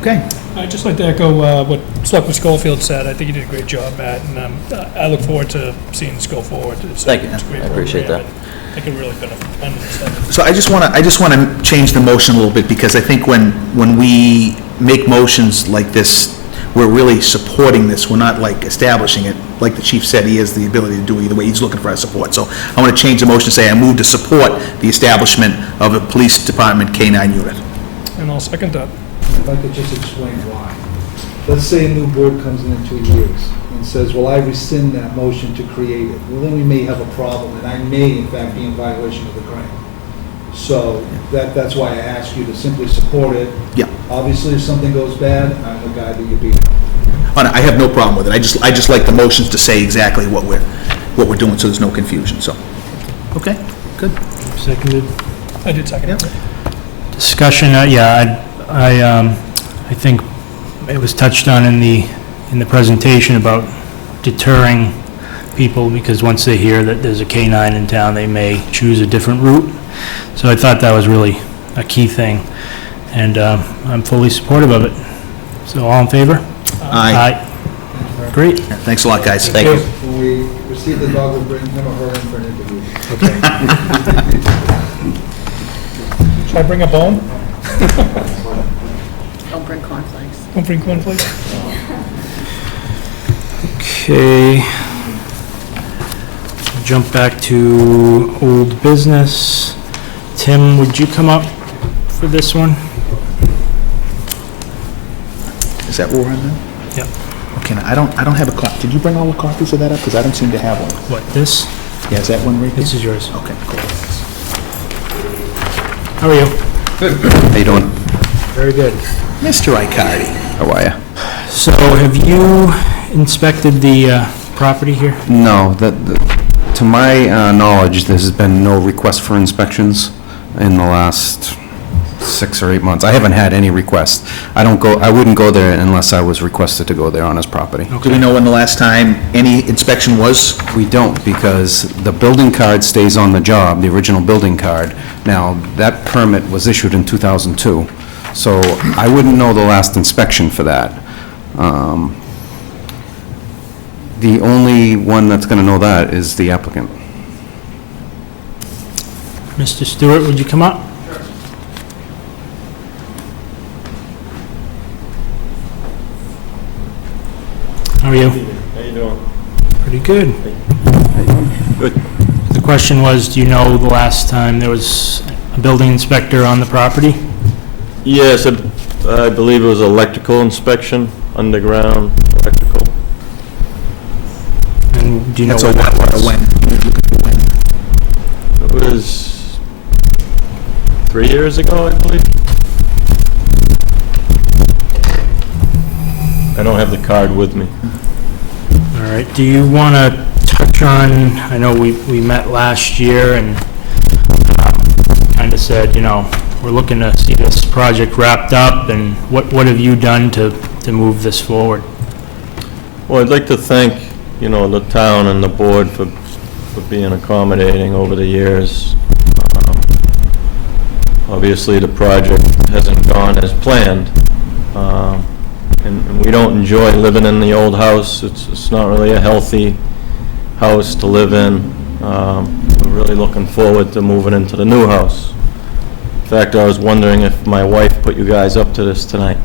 Okay. I'd just like to echo what Selectman Schofield said. I think you did a great job, Matt, and I look forward to seeing this go forward. Thank you. It's a great I appreciate program, that. and I think it really benefits. So I just want to change the motion a little bit, because I think when we make motions like this, we're really supporting this. We're not like establishing it. Like the chief said, he has the ability to do it either way. He's looking for our support. So I want to change the motion to say I move to support the establishment of a police department K-9 unit. And I'll second that. If I could just explain why. Let's say a new board comes in 2 years and says, well, I rescind that motion to create it. Well, then we may have a problem, and I may, in fact, be in violation of the grant. So that's why I ask you to simply support it. Yeah. Obviously, if something goes bad, I'm the guy that you beat up. Oh, no, I have no problem with it. I just like the motions to say exactly what we're doing, so there's no confusion, so. Okay, good. Seconded. I did second it. Discussion, I think it was touched on in the presentation about deterring people, because once they hear that there's a K-9 in town, they may choose a different route. So I thought that was really a key thing, and I'm fully supportive of it. So all in favor? Aye. Great. Thanks a lot, guys. Thank you. When we receive the dog, we'll bring him or her in for an interview. Should I bring a bone? Don't bring cornflakes. Don't bring cornflakes? Okay. Jump back to old business. Tim, would you come up for this one? Is that what we're on now? Yep. Okay, now, I don't have a copy. Did you bring all the copies of that up? Because I don't seem to have one. What, this? Yeah, is that one right there? This is yours. Okay, cool. How are you? How you doing? Very good. Mr. Icardi. How are you? So have you inspected the property here? No, to my knowledge, there has been no request for inspections in the last 6 or 8 months. I haven't had any requests. I wouldn't go there unless I was requested to go there on his property. Do we know when the last time any inspection was? We don't, because the building card stays on the job, the original building card. Now, that permit was issued in 2002, so I wouldn't know the last inspection for that. The only one that's going to know that is the applicant. Mr. Stewart, would you come up? How are you? How you doing? Pretty good. Good. The question was, do you know the last time there was a building inspector on the property? Yes, I believe it was electrical inspection, underground electrical. And do you know That's what that was? when? It was 3 years ago, I believe. I don't have the card with me. All right, do you want to touch on, I know we met last year and kind of said, you know, we're looking to see this project wrapped up, and what have you done to move this forward? Well, I'd like to thank, you know, the town and the board for being accommodating over the years. Obviously, the project hasn't gone as planned. And we don't enjoy living in the old house. It's not really a healthy house to live in. We're really looking forward to moving into the new house. In fact, I was wondering if my wife put you guys up to this tonight.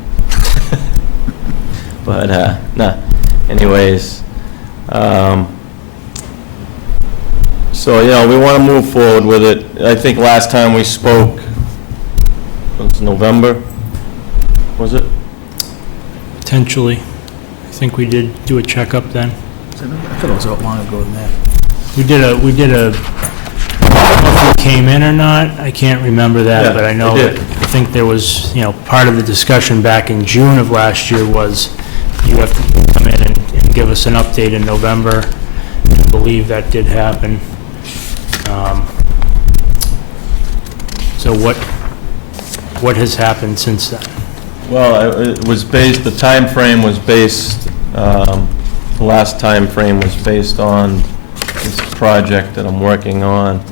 But, nah. Anyways, so, yeah, we want to move forward with it. I think last time we spoke, it was November, was it? Potentially. I think we did do a checkup then. I thought it was a lot longer ago than that. We did a, I don't know if you came in or not, I can't remember that, Yeah, but I know I did. that, I think there was, you know, part of the discussion back in June of last year was you have to come in and give us an update in November. I believe that did happen. So what has happened since then? Well, it was based, the time frame was based, the last time frame was based on this project that I'm working on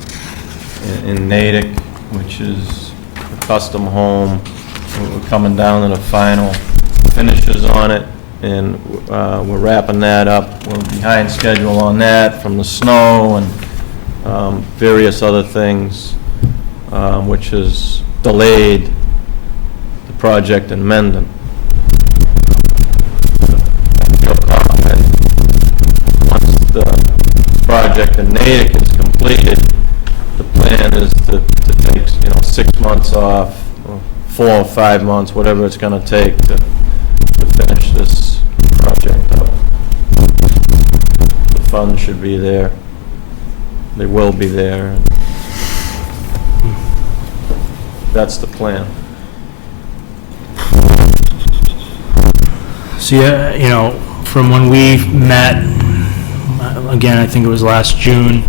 in Natick, which is a custom home. We're coming down to the final finishes on it, and we're wrapping that up. We're behind schedule on that from the snow and various other things, which has delayed the project in Mendon. I feel confident once the project in Natick is completed, the plan is to take, 6 months off, or 4 or 5 months, whatever it's going to take to finish this project up. The funds should be there. They will be there. That's the plan. So, yeah, from when we met, again, I think it was last June,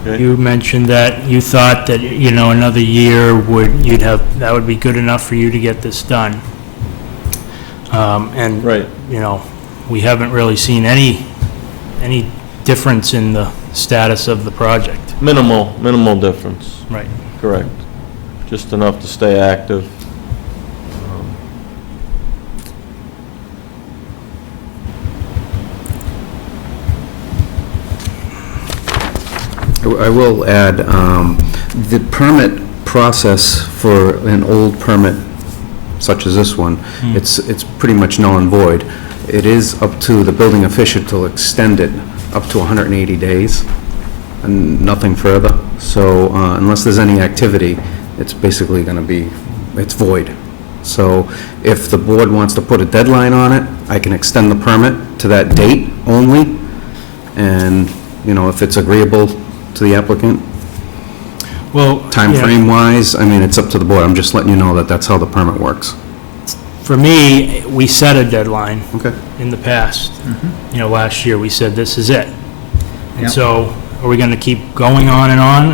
Okay? you mentioned that you thought that, another year that would be good enough for you to get this done. And, Right. we haven't really seen any difference in the status of the project. Minimal difference, Right. correct. Just enough to stay active. I will add, the permit process for an old permit such as this one, it's pretty much null and void. It is up to the building official to extend it up to 180 days and nothing further. So unless there's any activity, it's basically going to be, it's void. So if the board wants to put a deadline on it, I can extend the permit to that date only. And, if it's agreeable to the applicant, Well, time frame wise, I mean, it's up to the board. I'm just letting you know that that's how the permit works. For me, we set a deadline Okay. in the past. Last year, we said, this is it. And Yep. so, are we going to keep going on and on?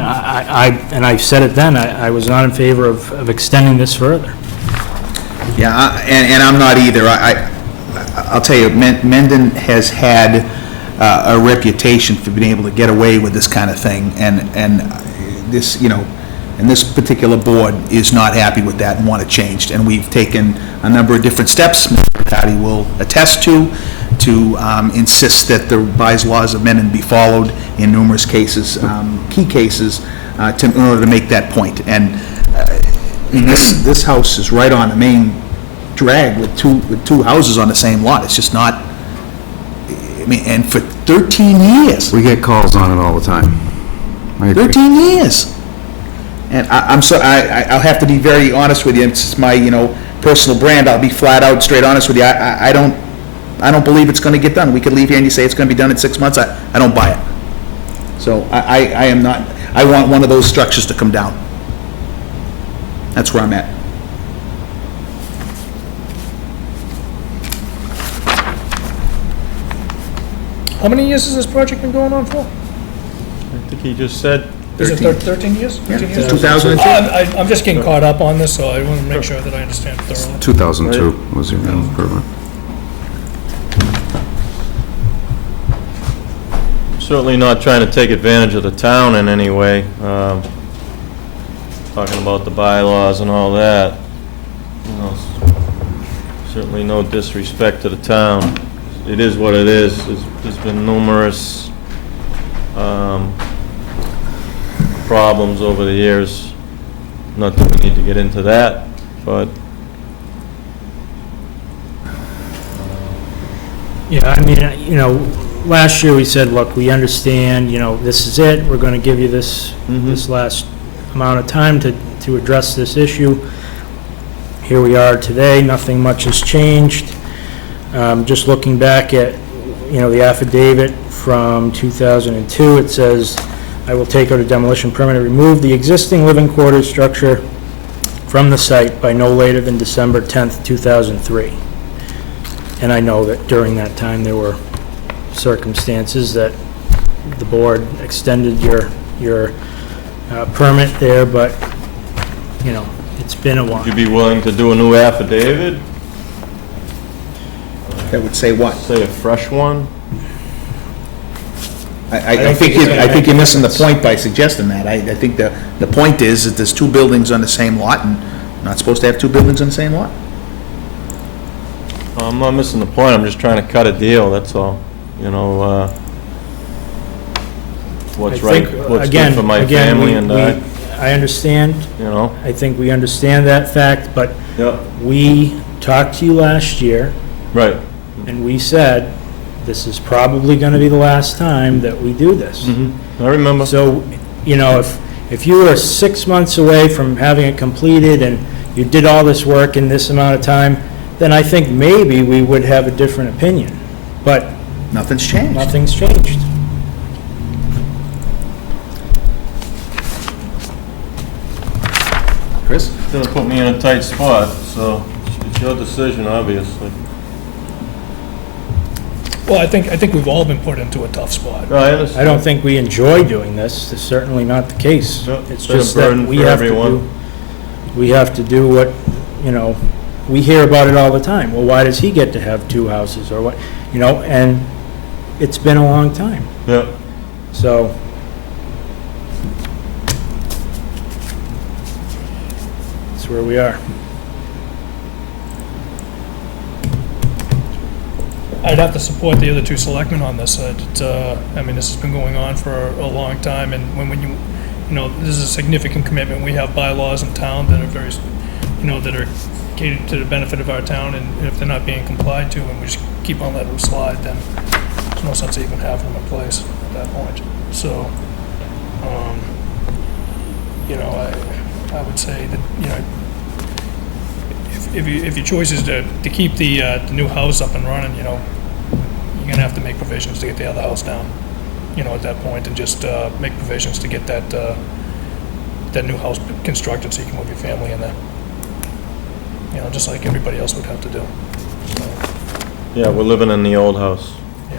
And I said it then, I was not in favor of extending this further. Yeah, and I'm not either. I'll tell you, Mendon has had a reputation for being able to get away with this kind of thing, and this, and this particular board is not happy with that and want it changed. And we've taken a number of different steps, Mr. Riccardi will attest to insist that the bylaws of Mendon be followed in numerous cases, key cases, in order to make that point. And this house is right on the main drag with two houses on the same lot. It's just not, and for 13 years. We get calls on it all the time. I agree. 13 years. And I'll have to be very honest with you, it's my, personal brand, I'll be flat out, straight honest with you, I don't believe it's gonna get done. We could leave here and you say it's gonna be done in 6 months, I don't buy it. So I am not, I want one of those structures to come down. That's where I'm at. How many years has this project been going on for? I think he just said Is it 13 years? 13 years? 2002. I'm just getting caught up on this, so I want to make sure that I understand thoroughly. 2002 was the improvement. certainly not trying to take advantage of the town in any way. Talking about the bylaws and all that, you know, certainly no disrespect to the town. It is what it is. There's been numerous problems over the years. Not that we need to get into that, but Yeah, I mean, you know, last year we said, look, we understand, you know, this is it, we're gonna give you this, this last amount of time to address this issue. Here we are today, nothing much has changed. Just looking back at, you know, the affidavit from 2002, it says, I will take out a demolition permit and remove the existing living quarters structure from the site by no later than December 10th, 2003. And I know that during that time, there were circumstances that the board extended your permit there, but, you know, it's been a while. would you be willing to do a new affidavit? That would say what? Say a fresh one? I think you're missing the point by suggesting that. I think the point is that there's two buildings on the same lot, and you're not supposed to have two buildings on the same lot. I'm not missing the point, I'm just trying to cut a deal, that's all. You know, what's I right, think, what's again- good for my again, family and I, I understand, you know? I think we understand that fact, but Yep. we talked to you last year, Right. and we said, this is probably gonna be the last time that we do this. I remember. So, you know, if you were 6 months away from having it completed and you did all this work in this amount of time, then I think maybe we would have a different opinion. But Nothing's changed. nothing's changed. Chris? It's gonna put me in a tight spot, so it's your decision, obviously. Well, I think we've all been put into a tough spot. No, I understand. I don't think we enjoy doing this. It's certainly not the case. No, It's it's been a just that burden we for have to everyone. do, we have to do what, you know, we hear about it all the time. Well, why does he get to have two houses or what, you know, and it's been a long time. Yeah. So, that's where we are. I'd have to support the other two selectmen on this. I mean, this has been going on for a long time, and when you know, this is a significant commitment. We have bylaws in town that are very, you know, that are catered to the benefit of our town, and if they're not being complied to, and we just keep on letting them slide, then there's no sense of even having them in place at that point. So, you know, I would say that, you know, if your choice is to keep the new house up and running, you know, you're gonna have to make provisions to get the other house down, you know, at that point, and just make provisions to get that new house constructed so you can move your family in there. You know, just like everybody else would have to do. So, Yeah, we're living in the old house. yeah.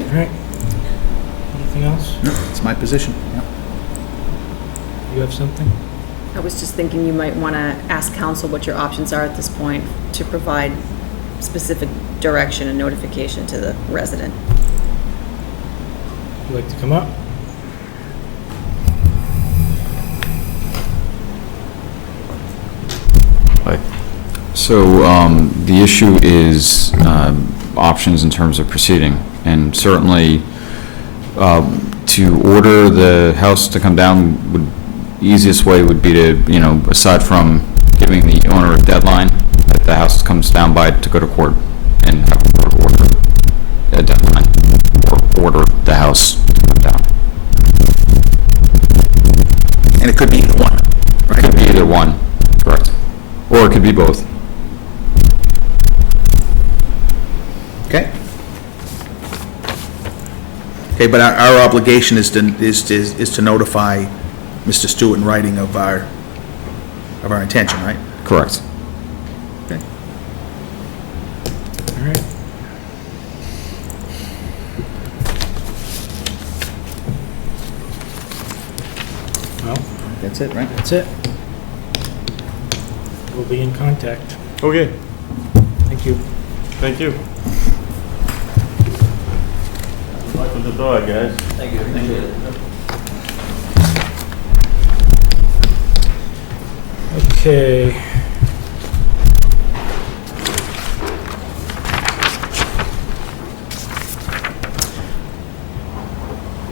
All right. Anything else? No, it's my position. Yeah. You have something? I was just thinking you might want to ask council what your options are at this point to provide specific direction and notification to the resident. Would you like to come up? So the issue is options in terms of proceeding, and certainly to order the house to come down would, easiest way would be to, you know, aside from giving the owner a deadline that the house comes down by, to go to court and have the court order a deadline or order the house to come down. And it could be either one, It could be either one, correct. Or it could be both. okay? Okay, but our obligation is to notify Mr. Stewart in writing of our intention, right? Correct. Okay. All right. Well, That's it, right? that's it. We'll be in contact. Okay, Thank you. thank you. Good luck with the dog, guys. Okay.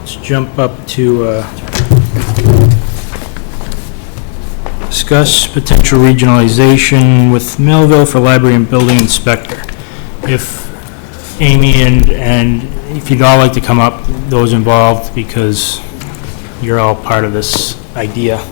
Let's jump up to discuss potential regionalization with Millville for library and building inspector. If Amy and if you'd all like to come up, those involved, because you're all part of this idea.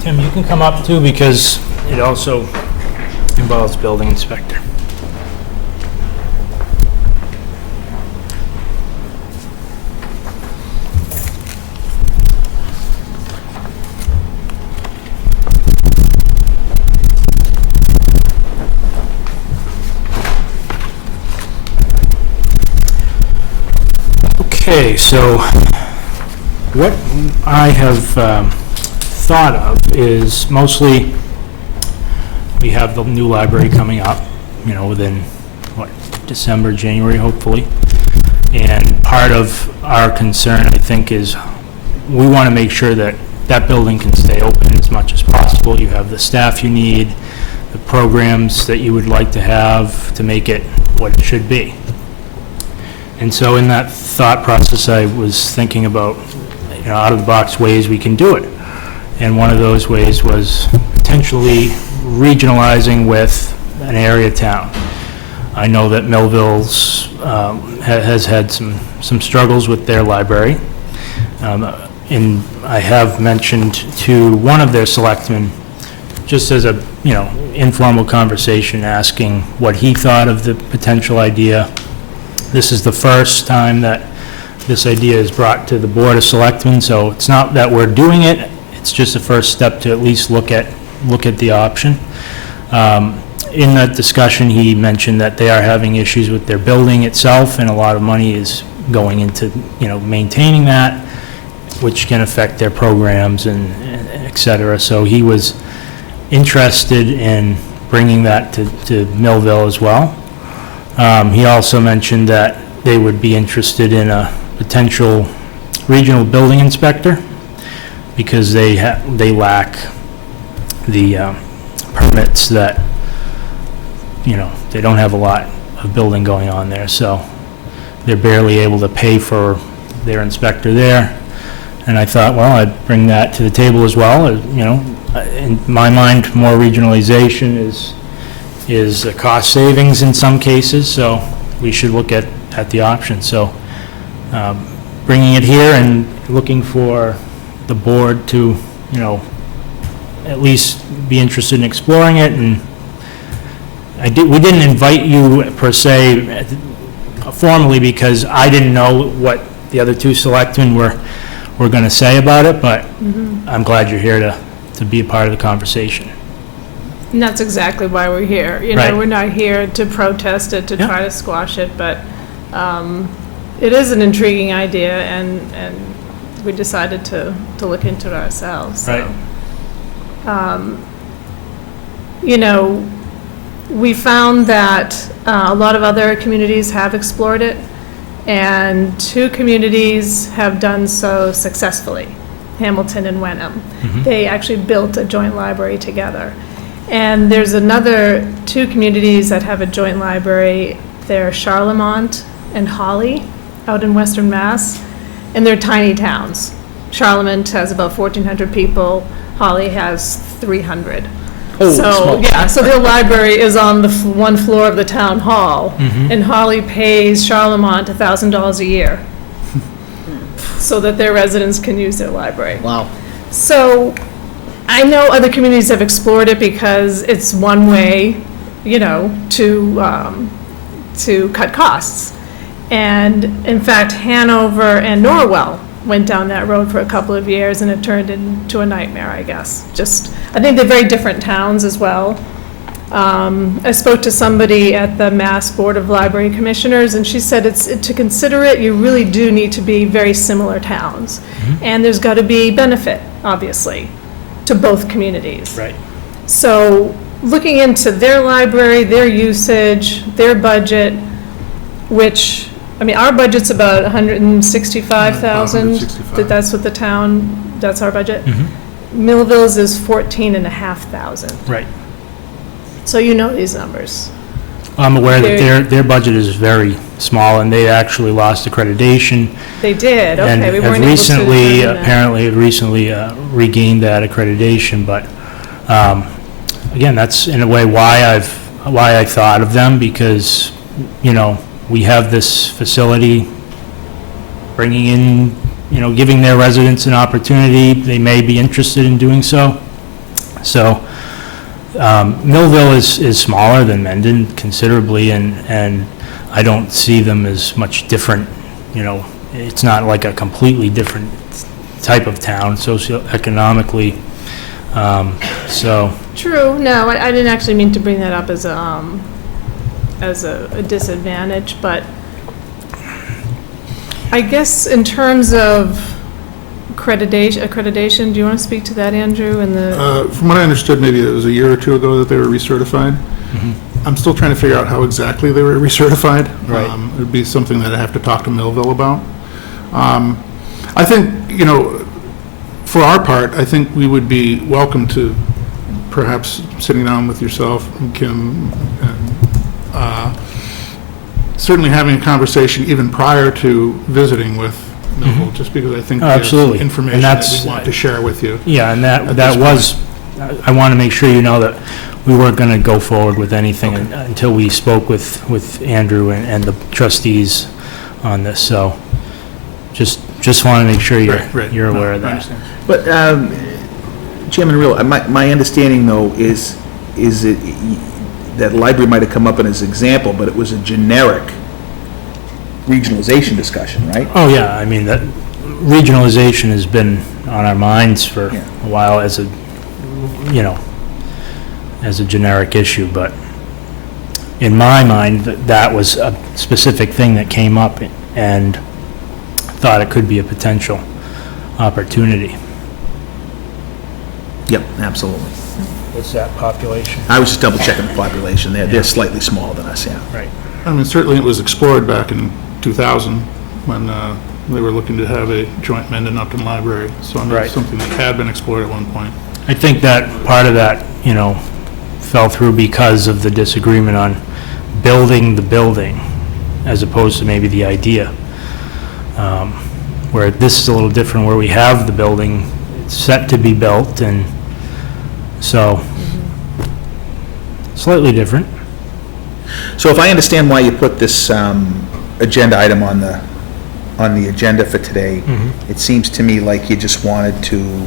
Tim, you can come up too, because it also involves building inspector. Okay, so what I have thought of is mostly, we have the new library coming up, within, December, January, hopefully. And part of our concern, I think, is we want to make sure that that building can stay open as much as possible. You have the staff you need, the programs that you would like to have to make it what it should be. And so in that thought process, I was thinking about, out-of-the-box ways we can do it. And one of those ways was potentially regionalizing with an area town. I know that Millville's has had some struggles with their library. And I have mentioned to one of their selectmen, just as a, informal conversation, asking what he thought of the potential idea. This is the first time that this idea is brought to the Board of Selectmen, so it's not that we're doing it, it's just a first step to at least look at the option. In that discussion, he mentioned that they are having issues with their building itself, and a lot of money is going into, maintaining that, which can affect their programs and et cetera. So he was interested in bringing that to Millville as well. He also mentioned that they would be interested in a potential regional building inspector, because they lack the permits that, they don't have a lot of building going on there, so they're barely able to pay for their inspector there. And I thought, well, I'd bring that to the table as well. In my mind, more regionalization is a cost savings in some cases, so we should look at the option. So bringing it here and looking for the board to, at least be interested in exploring it. And we didn't invite you per se formally, because I didn't know what the other two selectmen were going to say about it, but I'm glad you're here to be a part of the conversation. And that's exactly why we're here. Right. We're not here to protest it, to try to squash it, but it is an intriguing idea, and we decided to look into it ourselves. So. Right. We found that a lot of other communities have explored it, and 2 communities have done so successfully, Hamilton and Wenham. They actually built a joint library together. And there's another 2 communities that have a joint library. They're Charlemont and Holly out in Western Mass, and they're tiny towns. Charlemont has about 1,400 people. Holly has 300. Holy So, smokes. yeah, so their library is on the one floor of the town hall, and Holly pays Charlemont $1,000 a year so that their residents can use their library. Wow. So I know other communities have explored it because it's one way, to cut costs. And in fact, Hanover and Norwell went down that road for a couple of years, and it turned into a nightmare, I guess. I think they're very different towns as well. I spoke to somebody at the Mass Board of Library Commissioners, and she said to consider it, you really do need to be very similar towns. And there's got to be benefit, obviously, to both communities. Right. So looking into their library, their usage, their budget, which, our budget's about 165,000. 165. That's what the town, that's our budget. Millville's is 14,500. Right. So you know these numbers. I'm aware that their budget is very small, and they actually lost accreditation. They did, okay, we And weren't have able to recently, determine that. apparently have recently regained that accreditation, but, again, that's in a way why I thought of them, because, we have this facility bringing in, giving their residents an opportunity. They may be interested in doing so. So, Millville is smaller than Mendon considerably, and I don't see them as much different, it's not like a completely different type of town socioeconomically, so. True, no, I didn't actually mean to bring that up as a disadvantage, but I guess in terms of accreditation, do you want to speak to that, Andrew, and the? From what I understood, maybe it was a year or two ago that they were recertified. I'm still trying to figure out how exactly they were recertified. Right. It would be something that I have to talk to Millville about. I think, for our part, I think we would be welcome to perhaps sitting down with yourself and Kim, and certainly having a conversation even prior to visiting with Millville, just because I think there's some Absolutely. information And that that's- we want to share with you. Yeah, and At that this was, I want to make sure you know that we weren't going to go forward with anything until we spoke with Andrew and the trustees on this, so just want to make sure Right. you're aware of I that. understand. But, Chairman Real, my understanding, though, is it, that library might have come up as an example, but it was a generic regionalization discussion, right? Oh, yeah, I mean, that regionalization has been on our minds for Yeah. a while as a, as a generic issue, but in my mind, that was a specific thing that came up and thought it could be a potential opportunity. Yep, absolutely. What's that population? I was just double checking the population. They're slightly smaller than us, yeah. Right. I mean, certainly it was explored back in 2000 when they were looking to have a joint Mendon Upton library. So I mean, Right. it's something that had been explored at one point. I think that part of that, fell through because of the disagreement on building the building as opposed to maybe the idea. Where this is a little different, where we have the building, it's set to be built, and so slightly different. So if I understand why you put this agenda item on the agenda for today, it seems to me like you just wanted to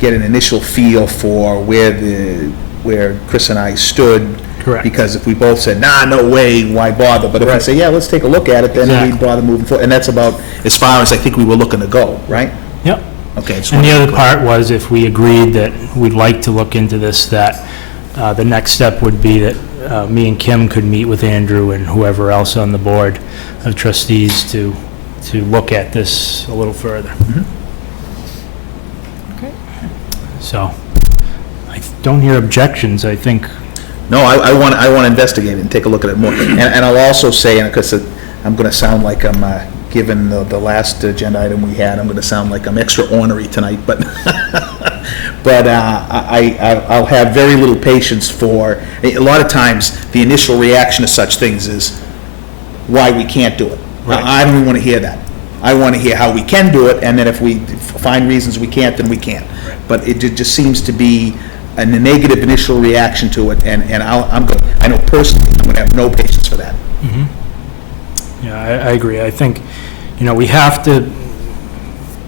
get an initial feel for where Chris and I stood. Correct. Because if we both said, nah, no way, why bother? But if we Right. say, yeah, let's take a look at it, then Exactly. we'd bother moving forward. And that's about as far as I think we were looking to go, right? Yep. Okay. just And the wanted to other be part was if we agreed that we'd like to look into this, that the next step would be that me and Kim could meet with Andrew and whoever else on the board of trustees to look at this a little further. Okay. So, I don't hear objections, I think. No, I want to investigate it and take a look at it more. And I'll also say, and because I'm going to sound like I'm, given the last agenda item we had, I'm going to sound like I'm extra ornery tonight, but, but I'll have very little patience for, a lot of times, the initial reaction to such things is why we can't do it. Right. I don't even want to hear that. I want to hear how we can do it, and then if we find reasons we can't, then we can't. But it just seems to be a negative initial reaction to it, and I know personally, I'm going to have no patience for that. Yeah, I agree. I think, we have to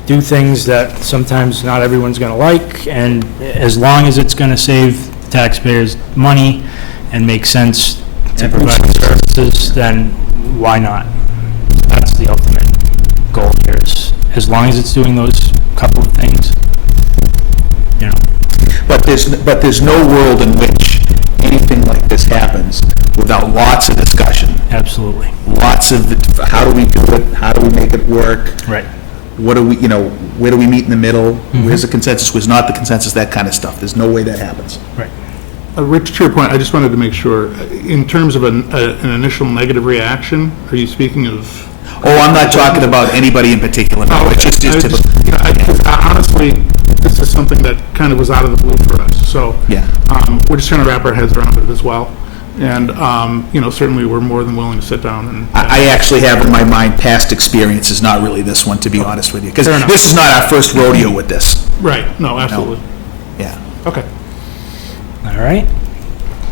do things that sometimes not everyone's going to like, and as long as it's going to save taxpayers money and make sense to provide services, then why not? That's the ultimate goal here, is as long as it's doing those couple of things, But there's no world in which anything like this happens without lots of discussion. Absolutely. Lots of, how do we do it? How do we make it work? Right. What do we, where do we meet in the middle? Where's the consensus? Where's not the consensus? That kind of stuff. There's no way that happens. Right. Rich, to your point, I just wanted to make sure, in terms of an initial negative reaction, are you speaking of? Oh, I'm not talking about anybody in particular. No, it's just typical. Honestly, this is something that kind of was out of the blue for us, so. Yeah. We're just trying to wrap our heads around it as well. And, certainly we're more than willing to sit down and. I actually have in my mind past experiences, not really this one, to be honest with you. Because Fair enough. this is not our first rodeo with this. Right, no, absolutely. Yeah. Okay. All right.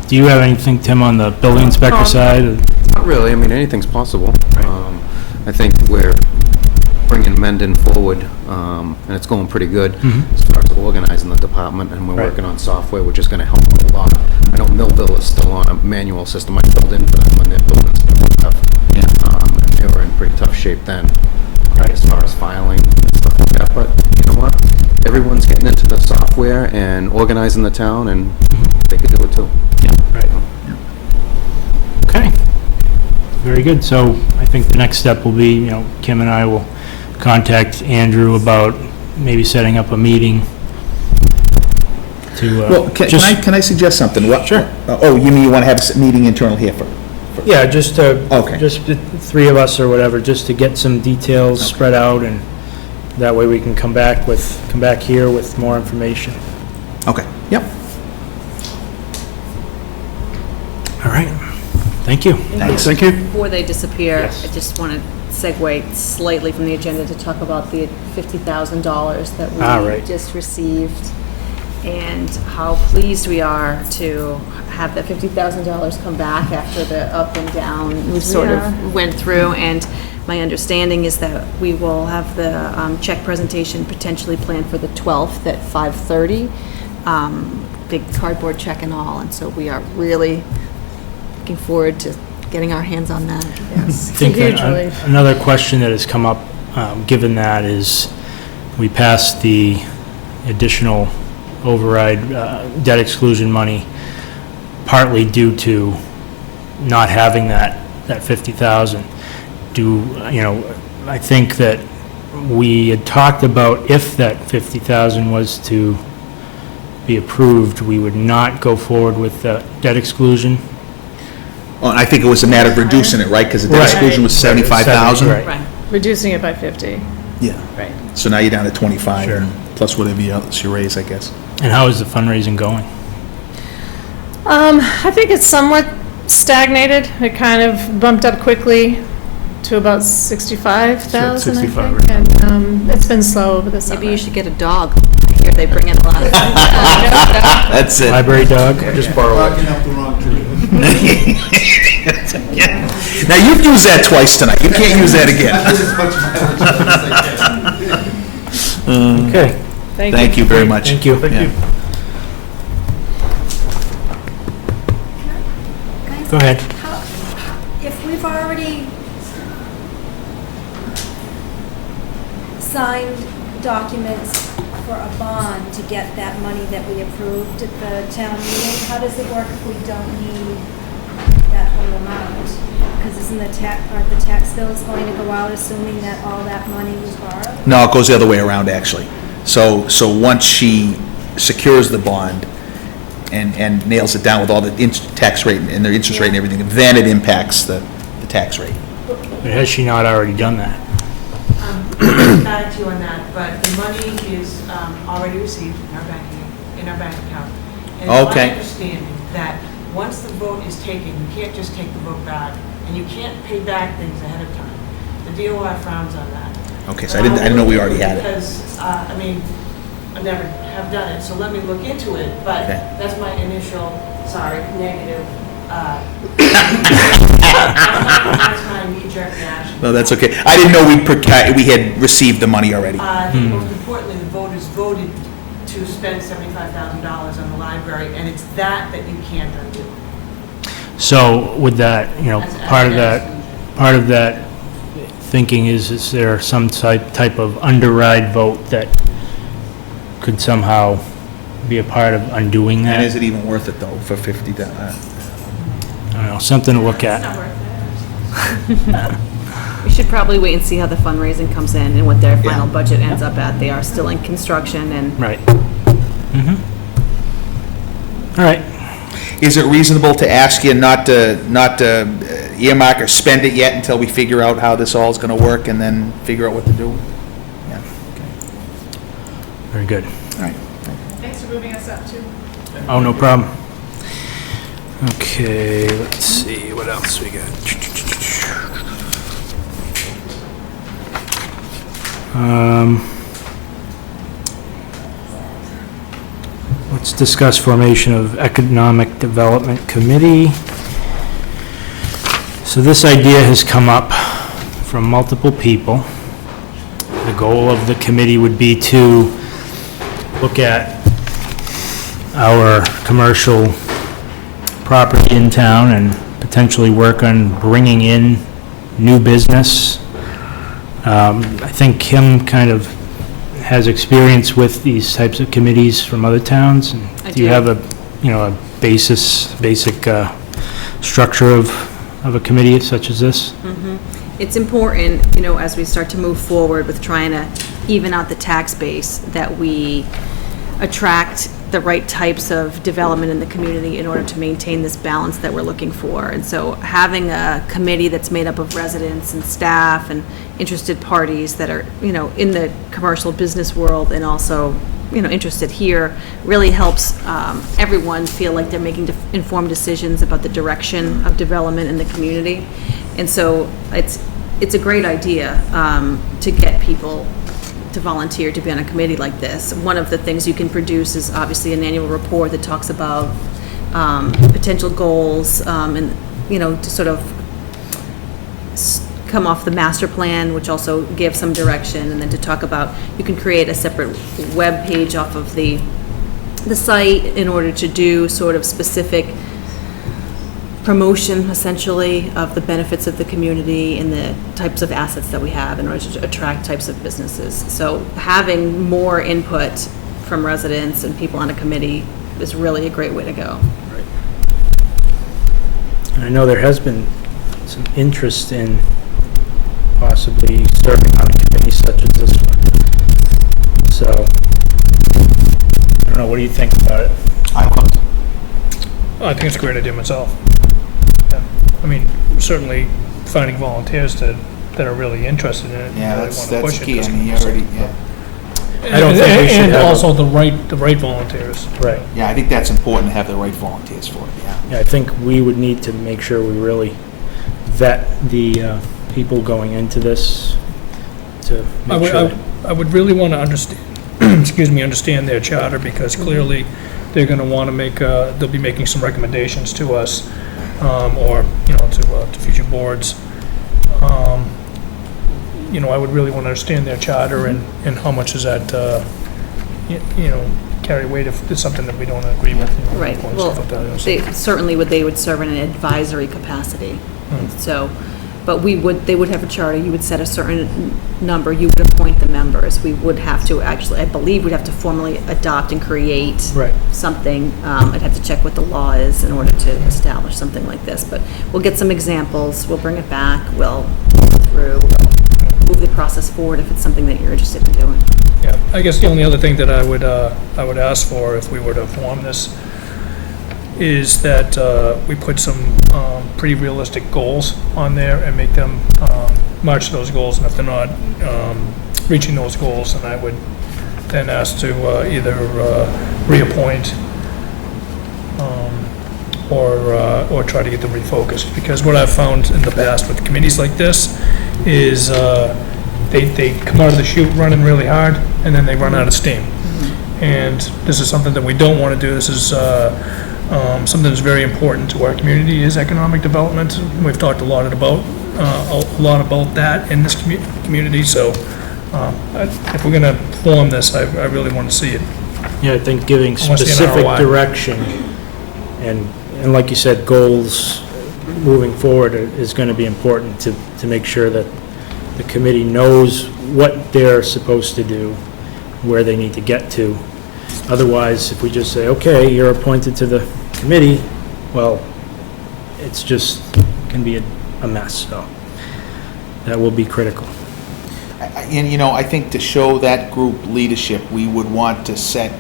Do you have anything, Tim, on the building inspector side? Not really, I mean, anything's possible. I think we're bringing Mendon forward, and it's going pretty good as far as organizing the department, and we're working on software, which is going to help a lot. I know Millville is still on a manual system. I filled in for them when their buildings and stuff. Yeah. And they were in pretty tough shape then, as far as filing and stuff like that. But you know what? Everyone's getting into the software and organizing the town, and they could do it too. Yeah. Right. Okay. Very good. So I think the next step will be, Kim and I will contact Andrew about maybe setting up a meeting to, Well, can I suggest something? Sure. Oh, you mean you want to have a meeting internal here for? Yeah, just to, Okay. just the three of us or whatever, just to get some details spread out, and that way we can come back here with more information. Okay. Yep. All right. Thank you. Thanks. Thank you. Before they disappear, Yes. I just want to segue slightly from the agenda to talk about the $50,000 that we right. just received, and how pleased we are to have that $50,000 come back after the up and down we sort of went through. And my understanding is that we will have the check presentation potentially planned for the 12th at 5:30, big cardboard check and all, and so we are really looking forward to getting our hands on that. Yes. I think huge relief. another question that has come up, given that, is we passed the additional override debt exclusion money partly due to not having that 50,000. I think that we had talked about if that 50,000 was to be approved, we would not go forward with the debt exclusion. Well, I think it was a matter of reducing it, right? Because the debt Right. exclusion was 75,000. Right. Right. Reducing it by 50. Yeah. Right. So now you're down to 25, Sure. and plus whatever else you raise, I guess. And how is the fundraising going? I think it's somewhat stagnated. It kind of bumped up quickly to about 65,000, I 65, think. And it's been slow over the summer. Maybe you should get a dog. I hear they bring in a lot of. That's it. Library dog? Just borrow it. Now, you've used that twice tonight. You can't use that again. Okay. Thank you very much. Thank you. Yeah. Go ahead. If we've already signed documents for a bond to get that money that we approved at the town meeting, how does it work if we don't need that whole amount? Because aren't the tax bills going to go out assuming that all that money was borrowed? No, it goes the other way around, actually. So once she secures the bond and nails it down with all the tax rate and their interest rate and everything, then it impacts the tax rate. But has she not already done that? Back to you on that, but the money is already received in our bank account. And it's Okay. my understanding that once the vote is taken, you can't just take the vote back, and you can't pay back things ahead of time. The DOR frowns on that. Okay, so I didn't know we already had it. Because, I mean, I never have done it, so let me look into it, but Okay. that's my initial, negative, that's my knee-jerk reaction. No, that's okay. I didn't know we had received the money already. I think most importantly, the voters voted to spend $75,000 on the library, and it's that you can't undo. So with that, As part an of that thinking is there some type of underride vote that could somehow be a part of undoing that? And is it even worth it, though, for 50? I don't know, something to look It's at. not worth it. We should probably wait and see how the fundraising comes in and what their final budget ends up at. They are still in construction and Right. Mm-hmm. All right. Is it reasonable to ask you not to earmark or spend it yet until we figure out how this all is going to work and then figure out what to do? Yeah, okay. Very good. All right. Thanks for moving us up, too. Oh, no problem. Okay, let's see, what else we got? Let's discuss formation of Economic Development Committee. So this idea has come up from multiple people. The goal of the committee would be to look at our commercial property in town and potentially work on bringing in new business. I think Kim kind of has experience with these types of committees from other towns. And I do you do. have a basic structure of a committee such as this? it's important, as we start to move forward with trying to even out the tax base, that we attract the right types of development in the community in order to maintain this balance that we're looking for. And so having a committee that's made up of residents and staff and interested parties that are, in the commercial business world and also, interested here, really helps everyone feel like they're making informed decisions about the direction of development in the community. And so it's a great idea to get people to volunteer to be on a committee like this. One of the things you can produce is obviously an annual report that talks about potential goals and, to sort of come off the master plan, which also gives some direction, and then to talk about, you can create a separate web page off of the site in order to do sort of specific promotion, essentially, of the benefits of the community and the types of assets that we have in order to attract types of businesses. So having more input from residents and people on a committee is really a great way to go. I know there has been some interest in possibly serving on a committee such as this one. So, I don't know, what do you think about it? I love it. I think it's a great idea myself. Yeah. I mean, certainly finding volunteers that are really interested in it. and Yeah, really wanna push that's it key. I doesn't- mean, you already, yeah. I don't think we should And have a- also the right volunteers. Right. Yeah, I think that's important to have the right volunteers for it, yeah. Yeah, I think we would need to make sure we really vet the people going into this to make sure. I would really want to understand, understand their charter, because clearly they're going to want to make, they'll be making some recommendations to us, or, to future boards. I would really want to understand their charter and how much does that, carry weight if it's something that we don't agree with. Right, and well, stuff like that. they would serve in an advisory capacity. So, but they would have a charter, you would set a certain number, you would appoint the members. We would have to actually, I believe we'd have to formally adopt and create Right. something. I'd have to check what the law is in order to establish something like this. But we'll get some examples, we'll bring it back, we'll go through, move the process forward if it's something that you're interested in doing. Yeah, I guess the only other thing that I would ask for if we were to form this is that we put some pretty realistic goals on there and make them march to those goals, and if they're not reaching those goals, then I would then ask to either reappoint or try to get them refocused. Because what I've found in the past with committees like this is they come out of the chute running really hard, and then they run out of steam. And this is something that we don't want to do. This is something that's very important to our community, is economic development. We've talked a lot about that in this community, so if we're going to form this, I really want to see it. Yeah, I think giving I wanna see an specific ROI. direction and like you said, goals moving forward is going to be important to make sure that the committee knows what they're supposed to do, where they need to get to. Otherwise, if we just say, okay, you're appointed to the committee, well, it's just, can be a mess, so that will be critical. And, you know, I think to show that group leadership, we would want to set,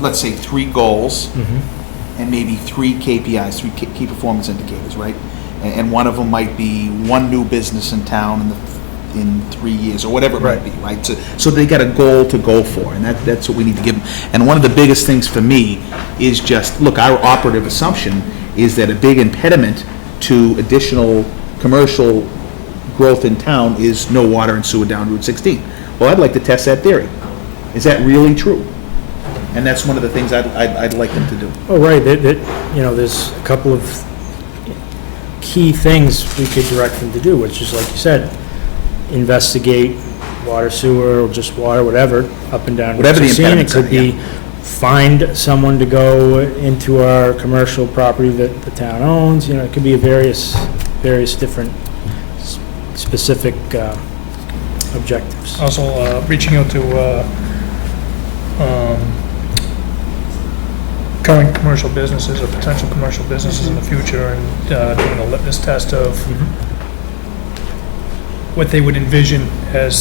let's say, 3 goals and maybe 3 KPIs, 3 key performance indicators, right? And one of them might be 1 new business in town in 3 years, or whatever it might be, right? So they got a goal to go for, and that's what we need to give them. And one of the biggest things for me is just, look, our operative assumption is that a big impediment to additional commercial growth in town is no water and sewer down Route 16. Well, I'd like to test that theory. Is that really true? And that's one of the things I'd like them to do. Oh, right, you know, there's a couple of key things we could direct them to do, which is, like you said, investigate water, sewer, or just water, whatever, up and down. Whatever the impediments. impediments It are, could be find someone to go into our commercial property that the town owns, you know, it could be various different specific objectives. Also, reaching out to current commercial businesses or potential commercial businesses in the future, and doing a litmus test of what they would envision as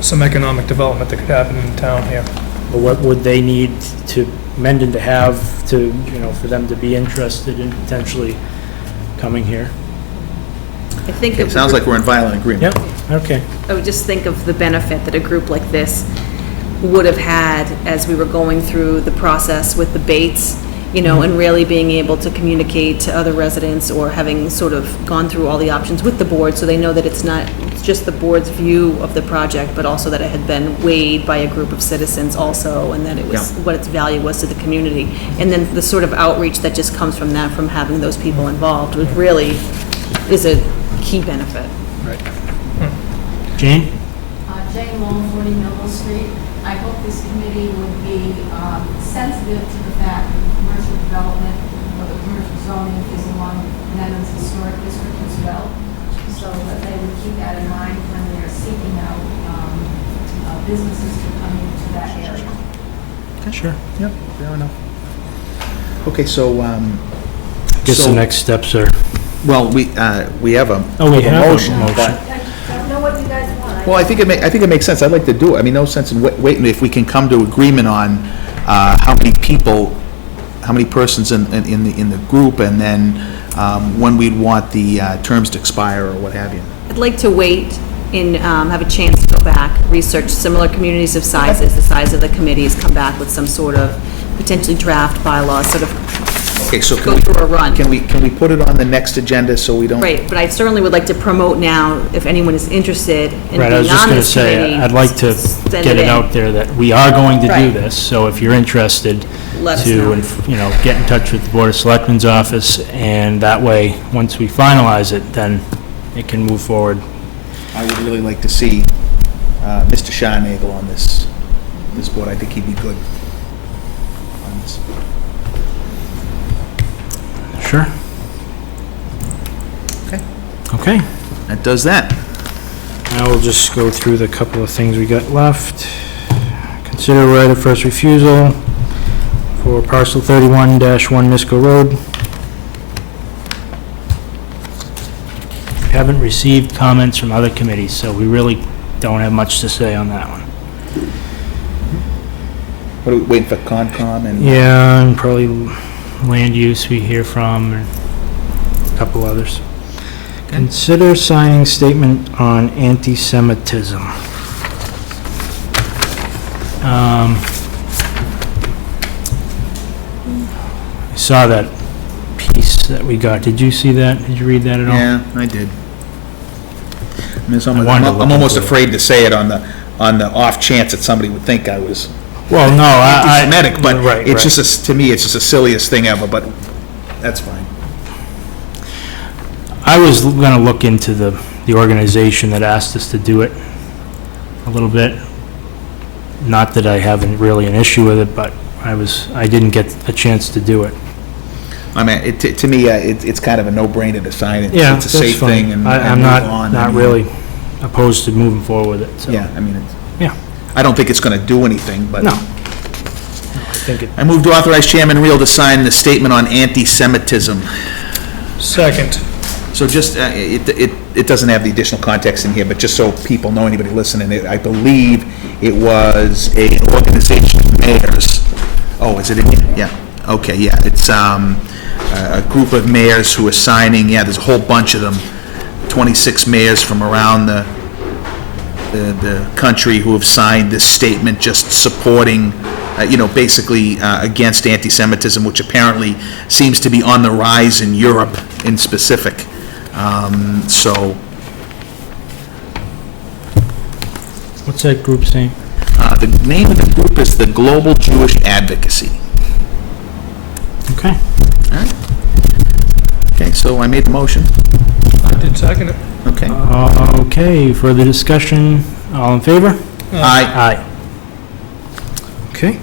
some economic development that could happen in town here. Or what would they need Mendon to have to, you know, for them to be interested in potentially coming here? I think It sounds like we're in violent agreement. Yep, okay. I would just think of the benefit that a group like this would have had as we were going through the process with the Bates, you know, and really being able to communicate to other residents, or having sort of gone through all the options with the board, so they know that it's just the board's view of the project, but also that it had been weighed by a group of citizens also, and that it was, what its value was to the community. And then the sort of outreach that just comes from that, from having those people involved, which really is a key benefit. Jane? Jane Long, 40 Millville Street. I hope this committee would be sensitive to the fact that commercial development or the commercial zoning is along Mendon's historic district as well, so that they would keep that in mind when they're seeking out businesses to come into that area. Sure. Yep, fair enough. Okay, so, Guess the next steps are... well, we have a we have a motion, motion. but, I don't know what you guys want. well, I think it makes sense. I'd like to do it. I mean, no sense in waiting if we can come to agreement on how many persons in the group, and then when we'd want the terms to expire or what have you. I'd like to wait and have a chance to go back, research similar communities of sizes, the size of the committees, come back with some sort of potentially draft bylaws, sort of Okay, so go through a run. Can we put it on the next agenda so we don't? Right, but I certainly would like to promote now, if anyone is interested in being Right, I was just on going to this say, committee. I'd like to send get it in. out there that we are going to do Right. this, so if you're interested, Let us know. you know, get in touch with the Board of Selectmen's office, and that way, once we finalize it, then it can move forward. I would really like to see Mr. Schonagel on this board. I think he'd be good on this. Sure. Okay. Okay. That does that. Now we'll just go through the couple of things we got left. Consider right of first refusal for parcel 31-1 Misco Road. Haven't received comments from other committees, so we really don't have much to say on that one. What are we waiting for, Concom and? Yeah, and probably land use we hear from, and a couple others. Consider signing statement on anti-Semitism. I saw that piece that we got. Did you see that? Did you read that at all? Yeah, I did. I'm wanted to look almost into it. afraid to say it on the off chance that somebody would think I was Well, no, anti-Semitic, but right, it's right. just, to me, it's just the silliest thing ever, but that's fine. I was going to look into the organization that asked us to do it a little bit. Not that I haven't really an issue with it, but I didn't get a chance to do it. I mean, to me, it's kind of a no-brainer to sign it. Yeah, It's a that's safe fine. thing and I'm move on. not I mean, really opposed to moving forward with it, so. Yeah, I mean, Yeah. I don't think it's going to do anything, but. No. I think it, I move to authorize Chairman Reel to sign the statement on anti-Semitism. Second. So just, it doesn't have the additional context in here, but just so people know, anybody listening, I believe it was an organization of mayors. Oh, is it in here? Yeah. Okay, yeah. It's a group of mayors who are signing, yeah, there's a whole bunch of them, 26 mayors from around the country who have signed this statement just supporting, basically against anti-Semitism, which apparently seems to be on the rise in Europe in specific. So, what's that group's name? the name of the group is the Global Jewish Advocacy. Okay. All right. Okay, so I made the motion. I did second it. Okay. Okay, further discussion, all in favor? Aye. Aye. Okay.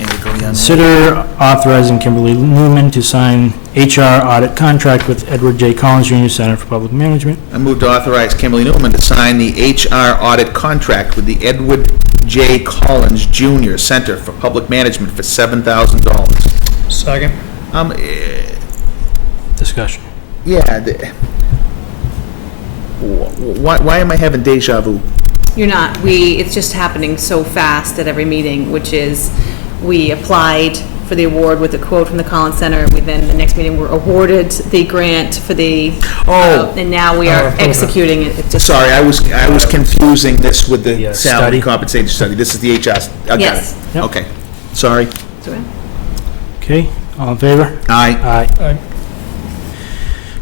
And we go down there. Consider authorizing Kimberly Newman to sign HR audit contract with Edward J. Collins Junior Center for Public Management. I move to authorize Kimberly Newman to sign the HR audit contract with the Edward J. Collins Jr. Center for Public Management for $7,000. Second. Discussion. Yeah. Why am I having deja vu? You're not, it's just happening so fast at every meeting, which is, we applied for the award with a quote from the Collins Center, we then, the next meeting, were awarded the grant for the, and now we are executing it. It just- Sorry, I was confusing this with the The, salary study? compensation study. This is the HR. I got Yes. it. Yep. Okay. Sorry. Sorry. Okay, all in favor? Aye. Aye. Aye.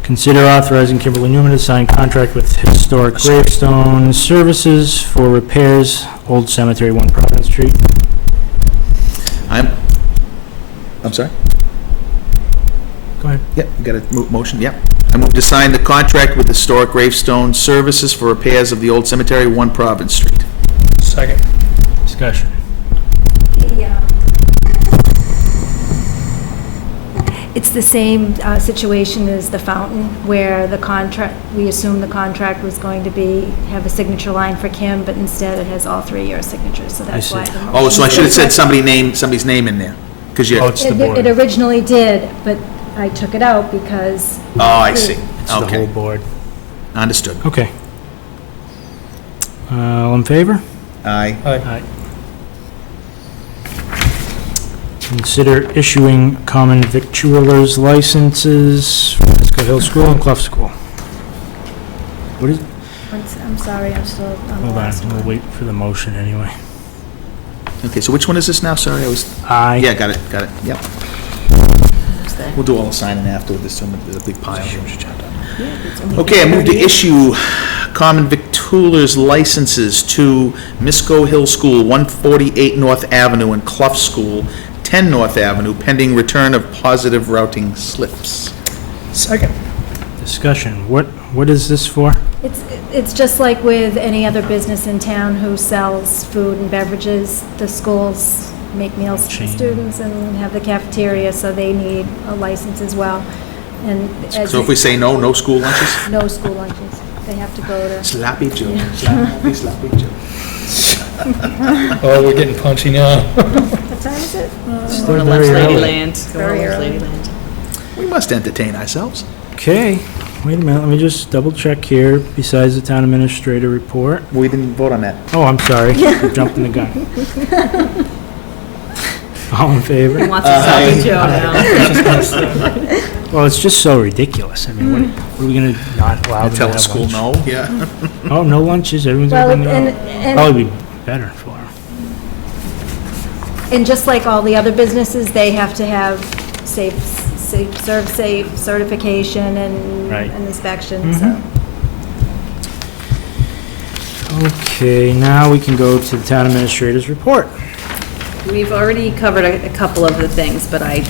Consider authorizing Kimberly Newman to sign contract with Historic Gravestone Services for repairs, Old Cemetery, 1 Providence Street. I'm sorry? Go ahead. Yep, you got a motion, yep. I move to sign the contract with Historic Gravestone Services for repairs of the Old Cemetery, 1 Providence Street. Second. Discussion. It's the same situation as the fountain, where the contract, we assumed the contract was going to have a signature line for Kim, but instead it has all 3 of your signatures, so that's see. why. the Oh, so I motion should have said is- somebody's name in there, because you, Oh, it's the board. It originally did, but I took it out because. oh, I see. It's the whole Okay, board. understood. Okay. All in favor? Aye. Aye. Consider issuing common victualers licenses for Fiscal Hill School and Clough School. What is, I'm sorry, I'm still on the hold on, last we'll one. wait for the motion anyway. Okay, so which one is this now? Sorry, I was, Aye. yeah, got it, yep. We'll do all the signing afterward, there's a big pile here. Okay, I move to issue common victualers licenses to Misco Hill School, 148 North Avenue, and Clough School, 10 North Avenue, pending return of positive routing slips. Second. Discussion. What is this for? It's just like with any other business in town who sells food and beverages. The schools make meals for Chain. students and have the cafeteria, so they need a license as well. And as So if we say no school lunches? no school lunches, they have to go to. Sloppy Joe, sloppy Joe. Oh, we're getting punchy now. What time is it? Still Going to very lunch early. Ladyland. Going Very to lunch early. Ladyland. We must entertain ourselves. Okay, wait a minute, let me just double check here, besides the town administrator report. We didn't vote on that. Oh, I'm sorry, I'm jumping the gun. All in He favor? wants a sloppy Joe now. Well, it's just so ridiculous. I mean, what are we gonna not allow them to Tell the have school lunch? no, yeah. Oh, no lunches, everyone's Well, gonna bring and- their own. and- Probably be better for them. And just like all the other businesses, they have to have safe serve safe certification and Right. and inspection, so. Okay, now we can go to the town administrator's report. We've already covered a couple of the things, but I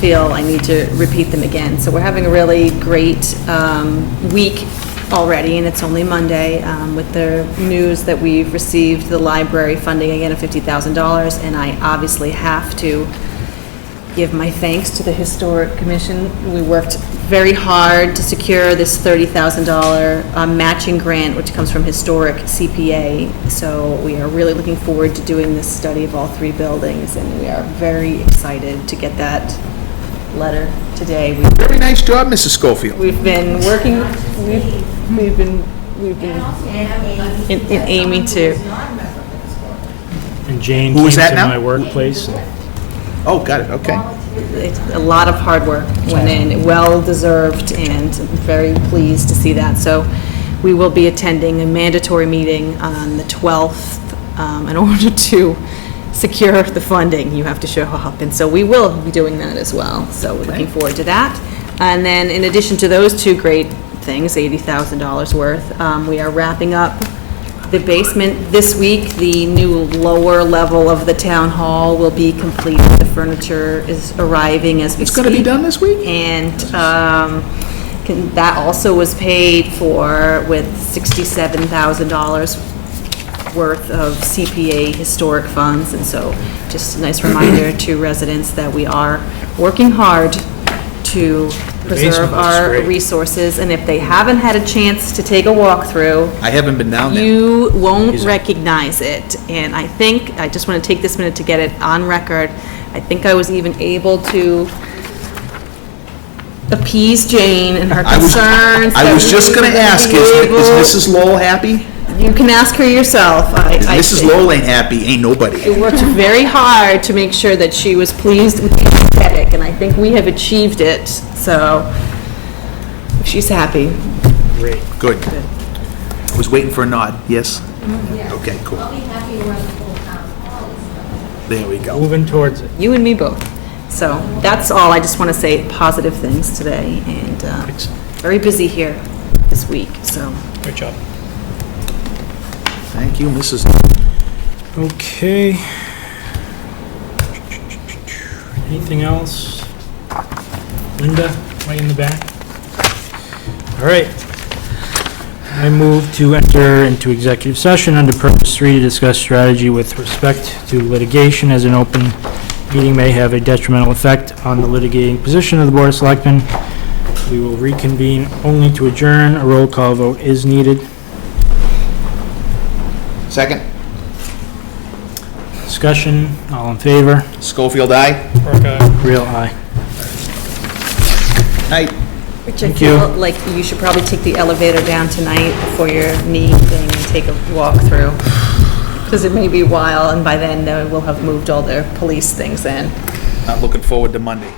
feel I need to repeat them again. So we're having a really great week already, and it's only Monday, with the news that we've received the library funding again of $50,000, and I obviously have to give my thanks to the Historic Commission. We worked very hard to secure this $30,000 matching grant, which comes from Historic CPA. So we are really looking forward to doing this study of all 3 buildings, and we are very excited to get that letter today. Very nice job, Mrs. Schofield. We've been working, we've been in Amy too. And Jane Who came is to that now? my workplace. Oh, got it, okay. It's a lot of hard work went in, well-deserved, and very pleased to see that. So we will be attending a mandatory meeting on the 12th in order to secure the funding. You have to show up, and so we will be doing that as well. So we're looking forward to that. And then in addition to those 2 great things, $80,000 worth, we are wrapping up the basement this week. The new lower level of the town hall will be completed. The furniture is arriving as we speak. It's going to be done this week? And that also was paid for with $67,000 worth of CPA historic funds. And so just a nice reminder to residents that we are working hard to preserve our resources, and if they haven't had a chance to take a walkthrough, I haven't been down there. you won't recognize it. And I think, I just want to take this minute to get it on record, I think I was even able to appease Jane and her concerns. I was just going to ask, is Mrs. Lowell happy? You can ask her yourself. If Mrs. Lowell ain't happy, ain't nobody. We worked very hard to make sure that she was pleased with the aesthetic, and I think we have achieved it, so she's happy. Great. Good. I was waiting for a nod, yes? Okay, cool. I'll be happy where the full town hall is. There we go. Moving towards it. You and me both. So that's all. I just want to say positive things today, and very busy here this week, so. Great job. Thank you, Mrs. Okay. Anything else? Linda, right in the back? All right. I move to enter into executive session under purpose 3 to discuss strategy with respect to litigation, as an open meeting may have a detrimental effect on the litigating position of the Board of Selectmen. We will reconvene only to adjourn. A roll call vote is needed. Second. Discussion, all in favor? Schofield, aye. Real aye. Night. Rich, I Thank feel you. like you should probably take the elevator down tonight before your knee thing and take a walk through. Because it may be a while, and by then we'll have moved all their police things in. Not looking forward to Monday.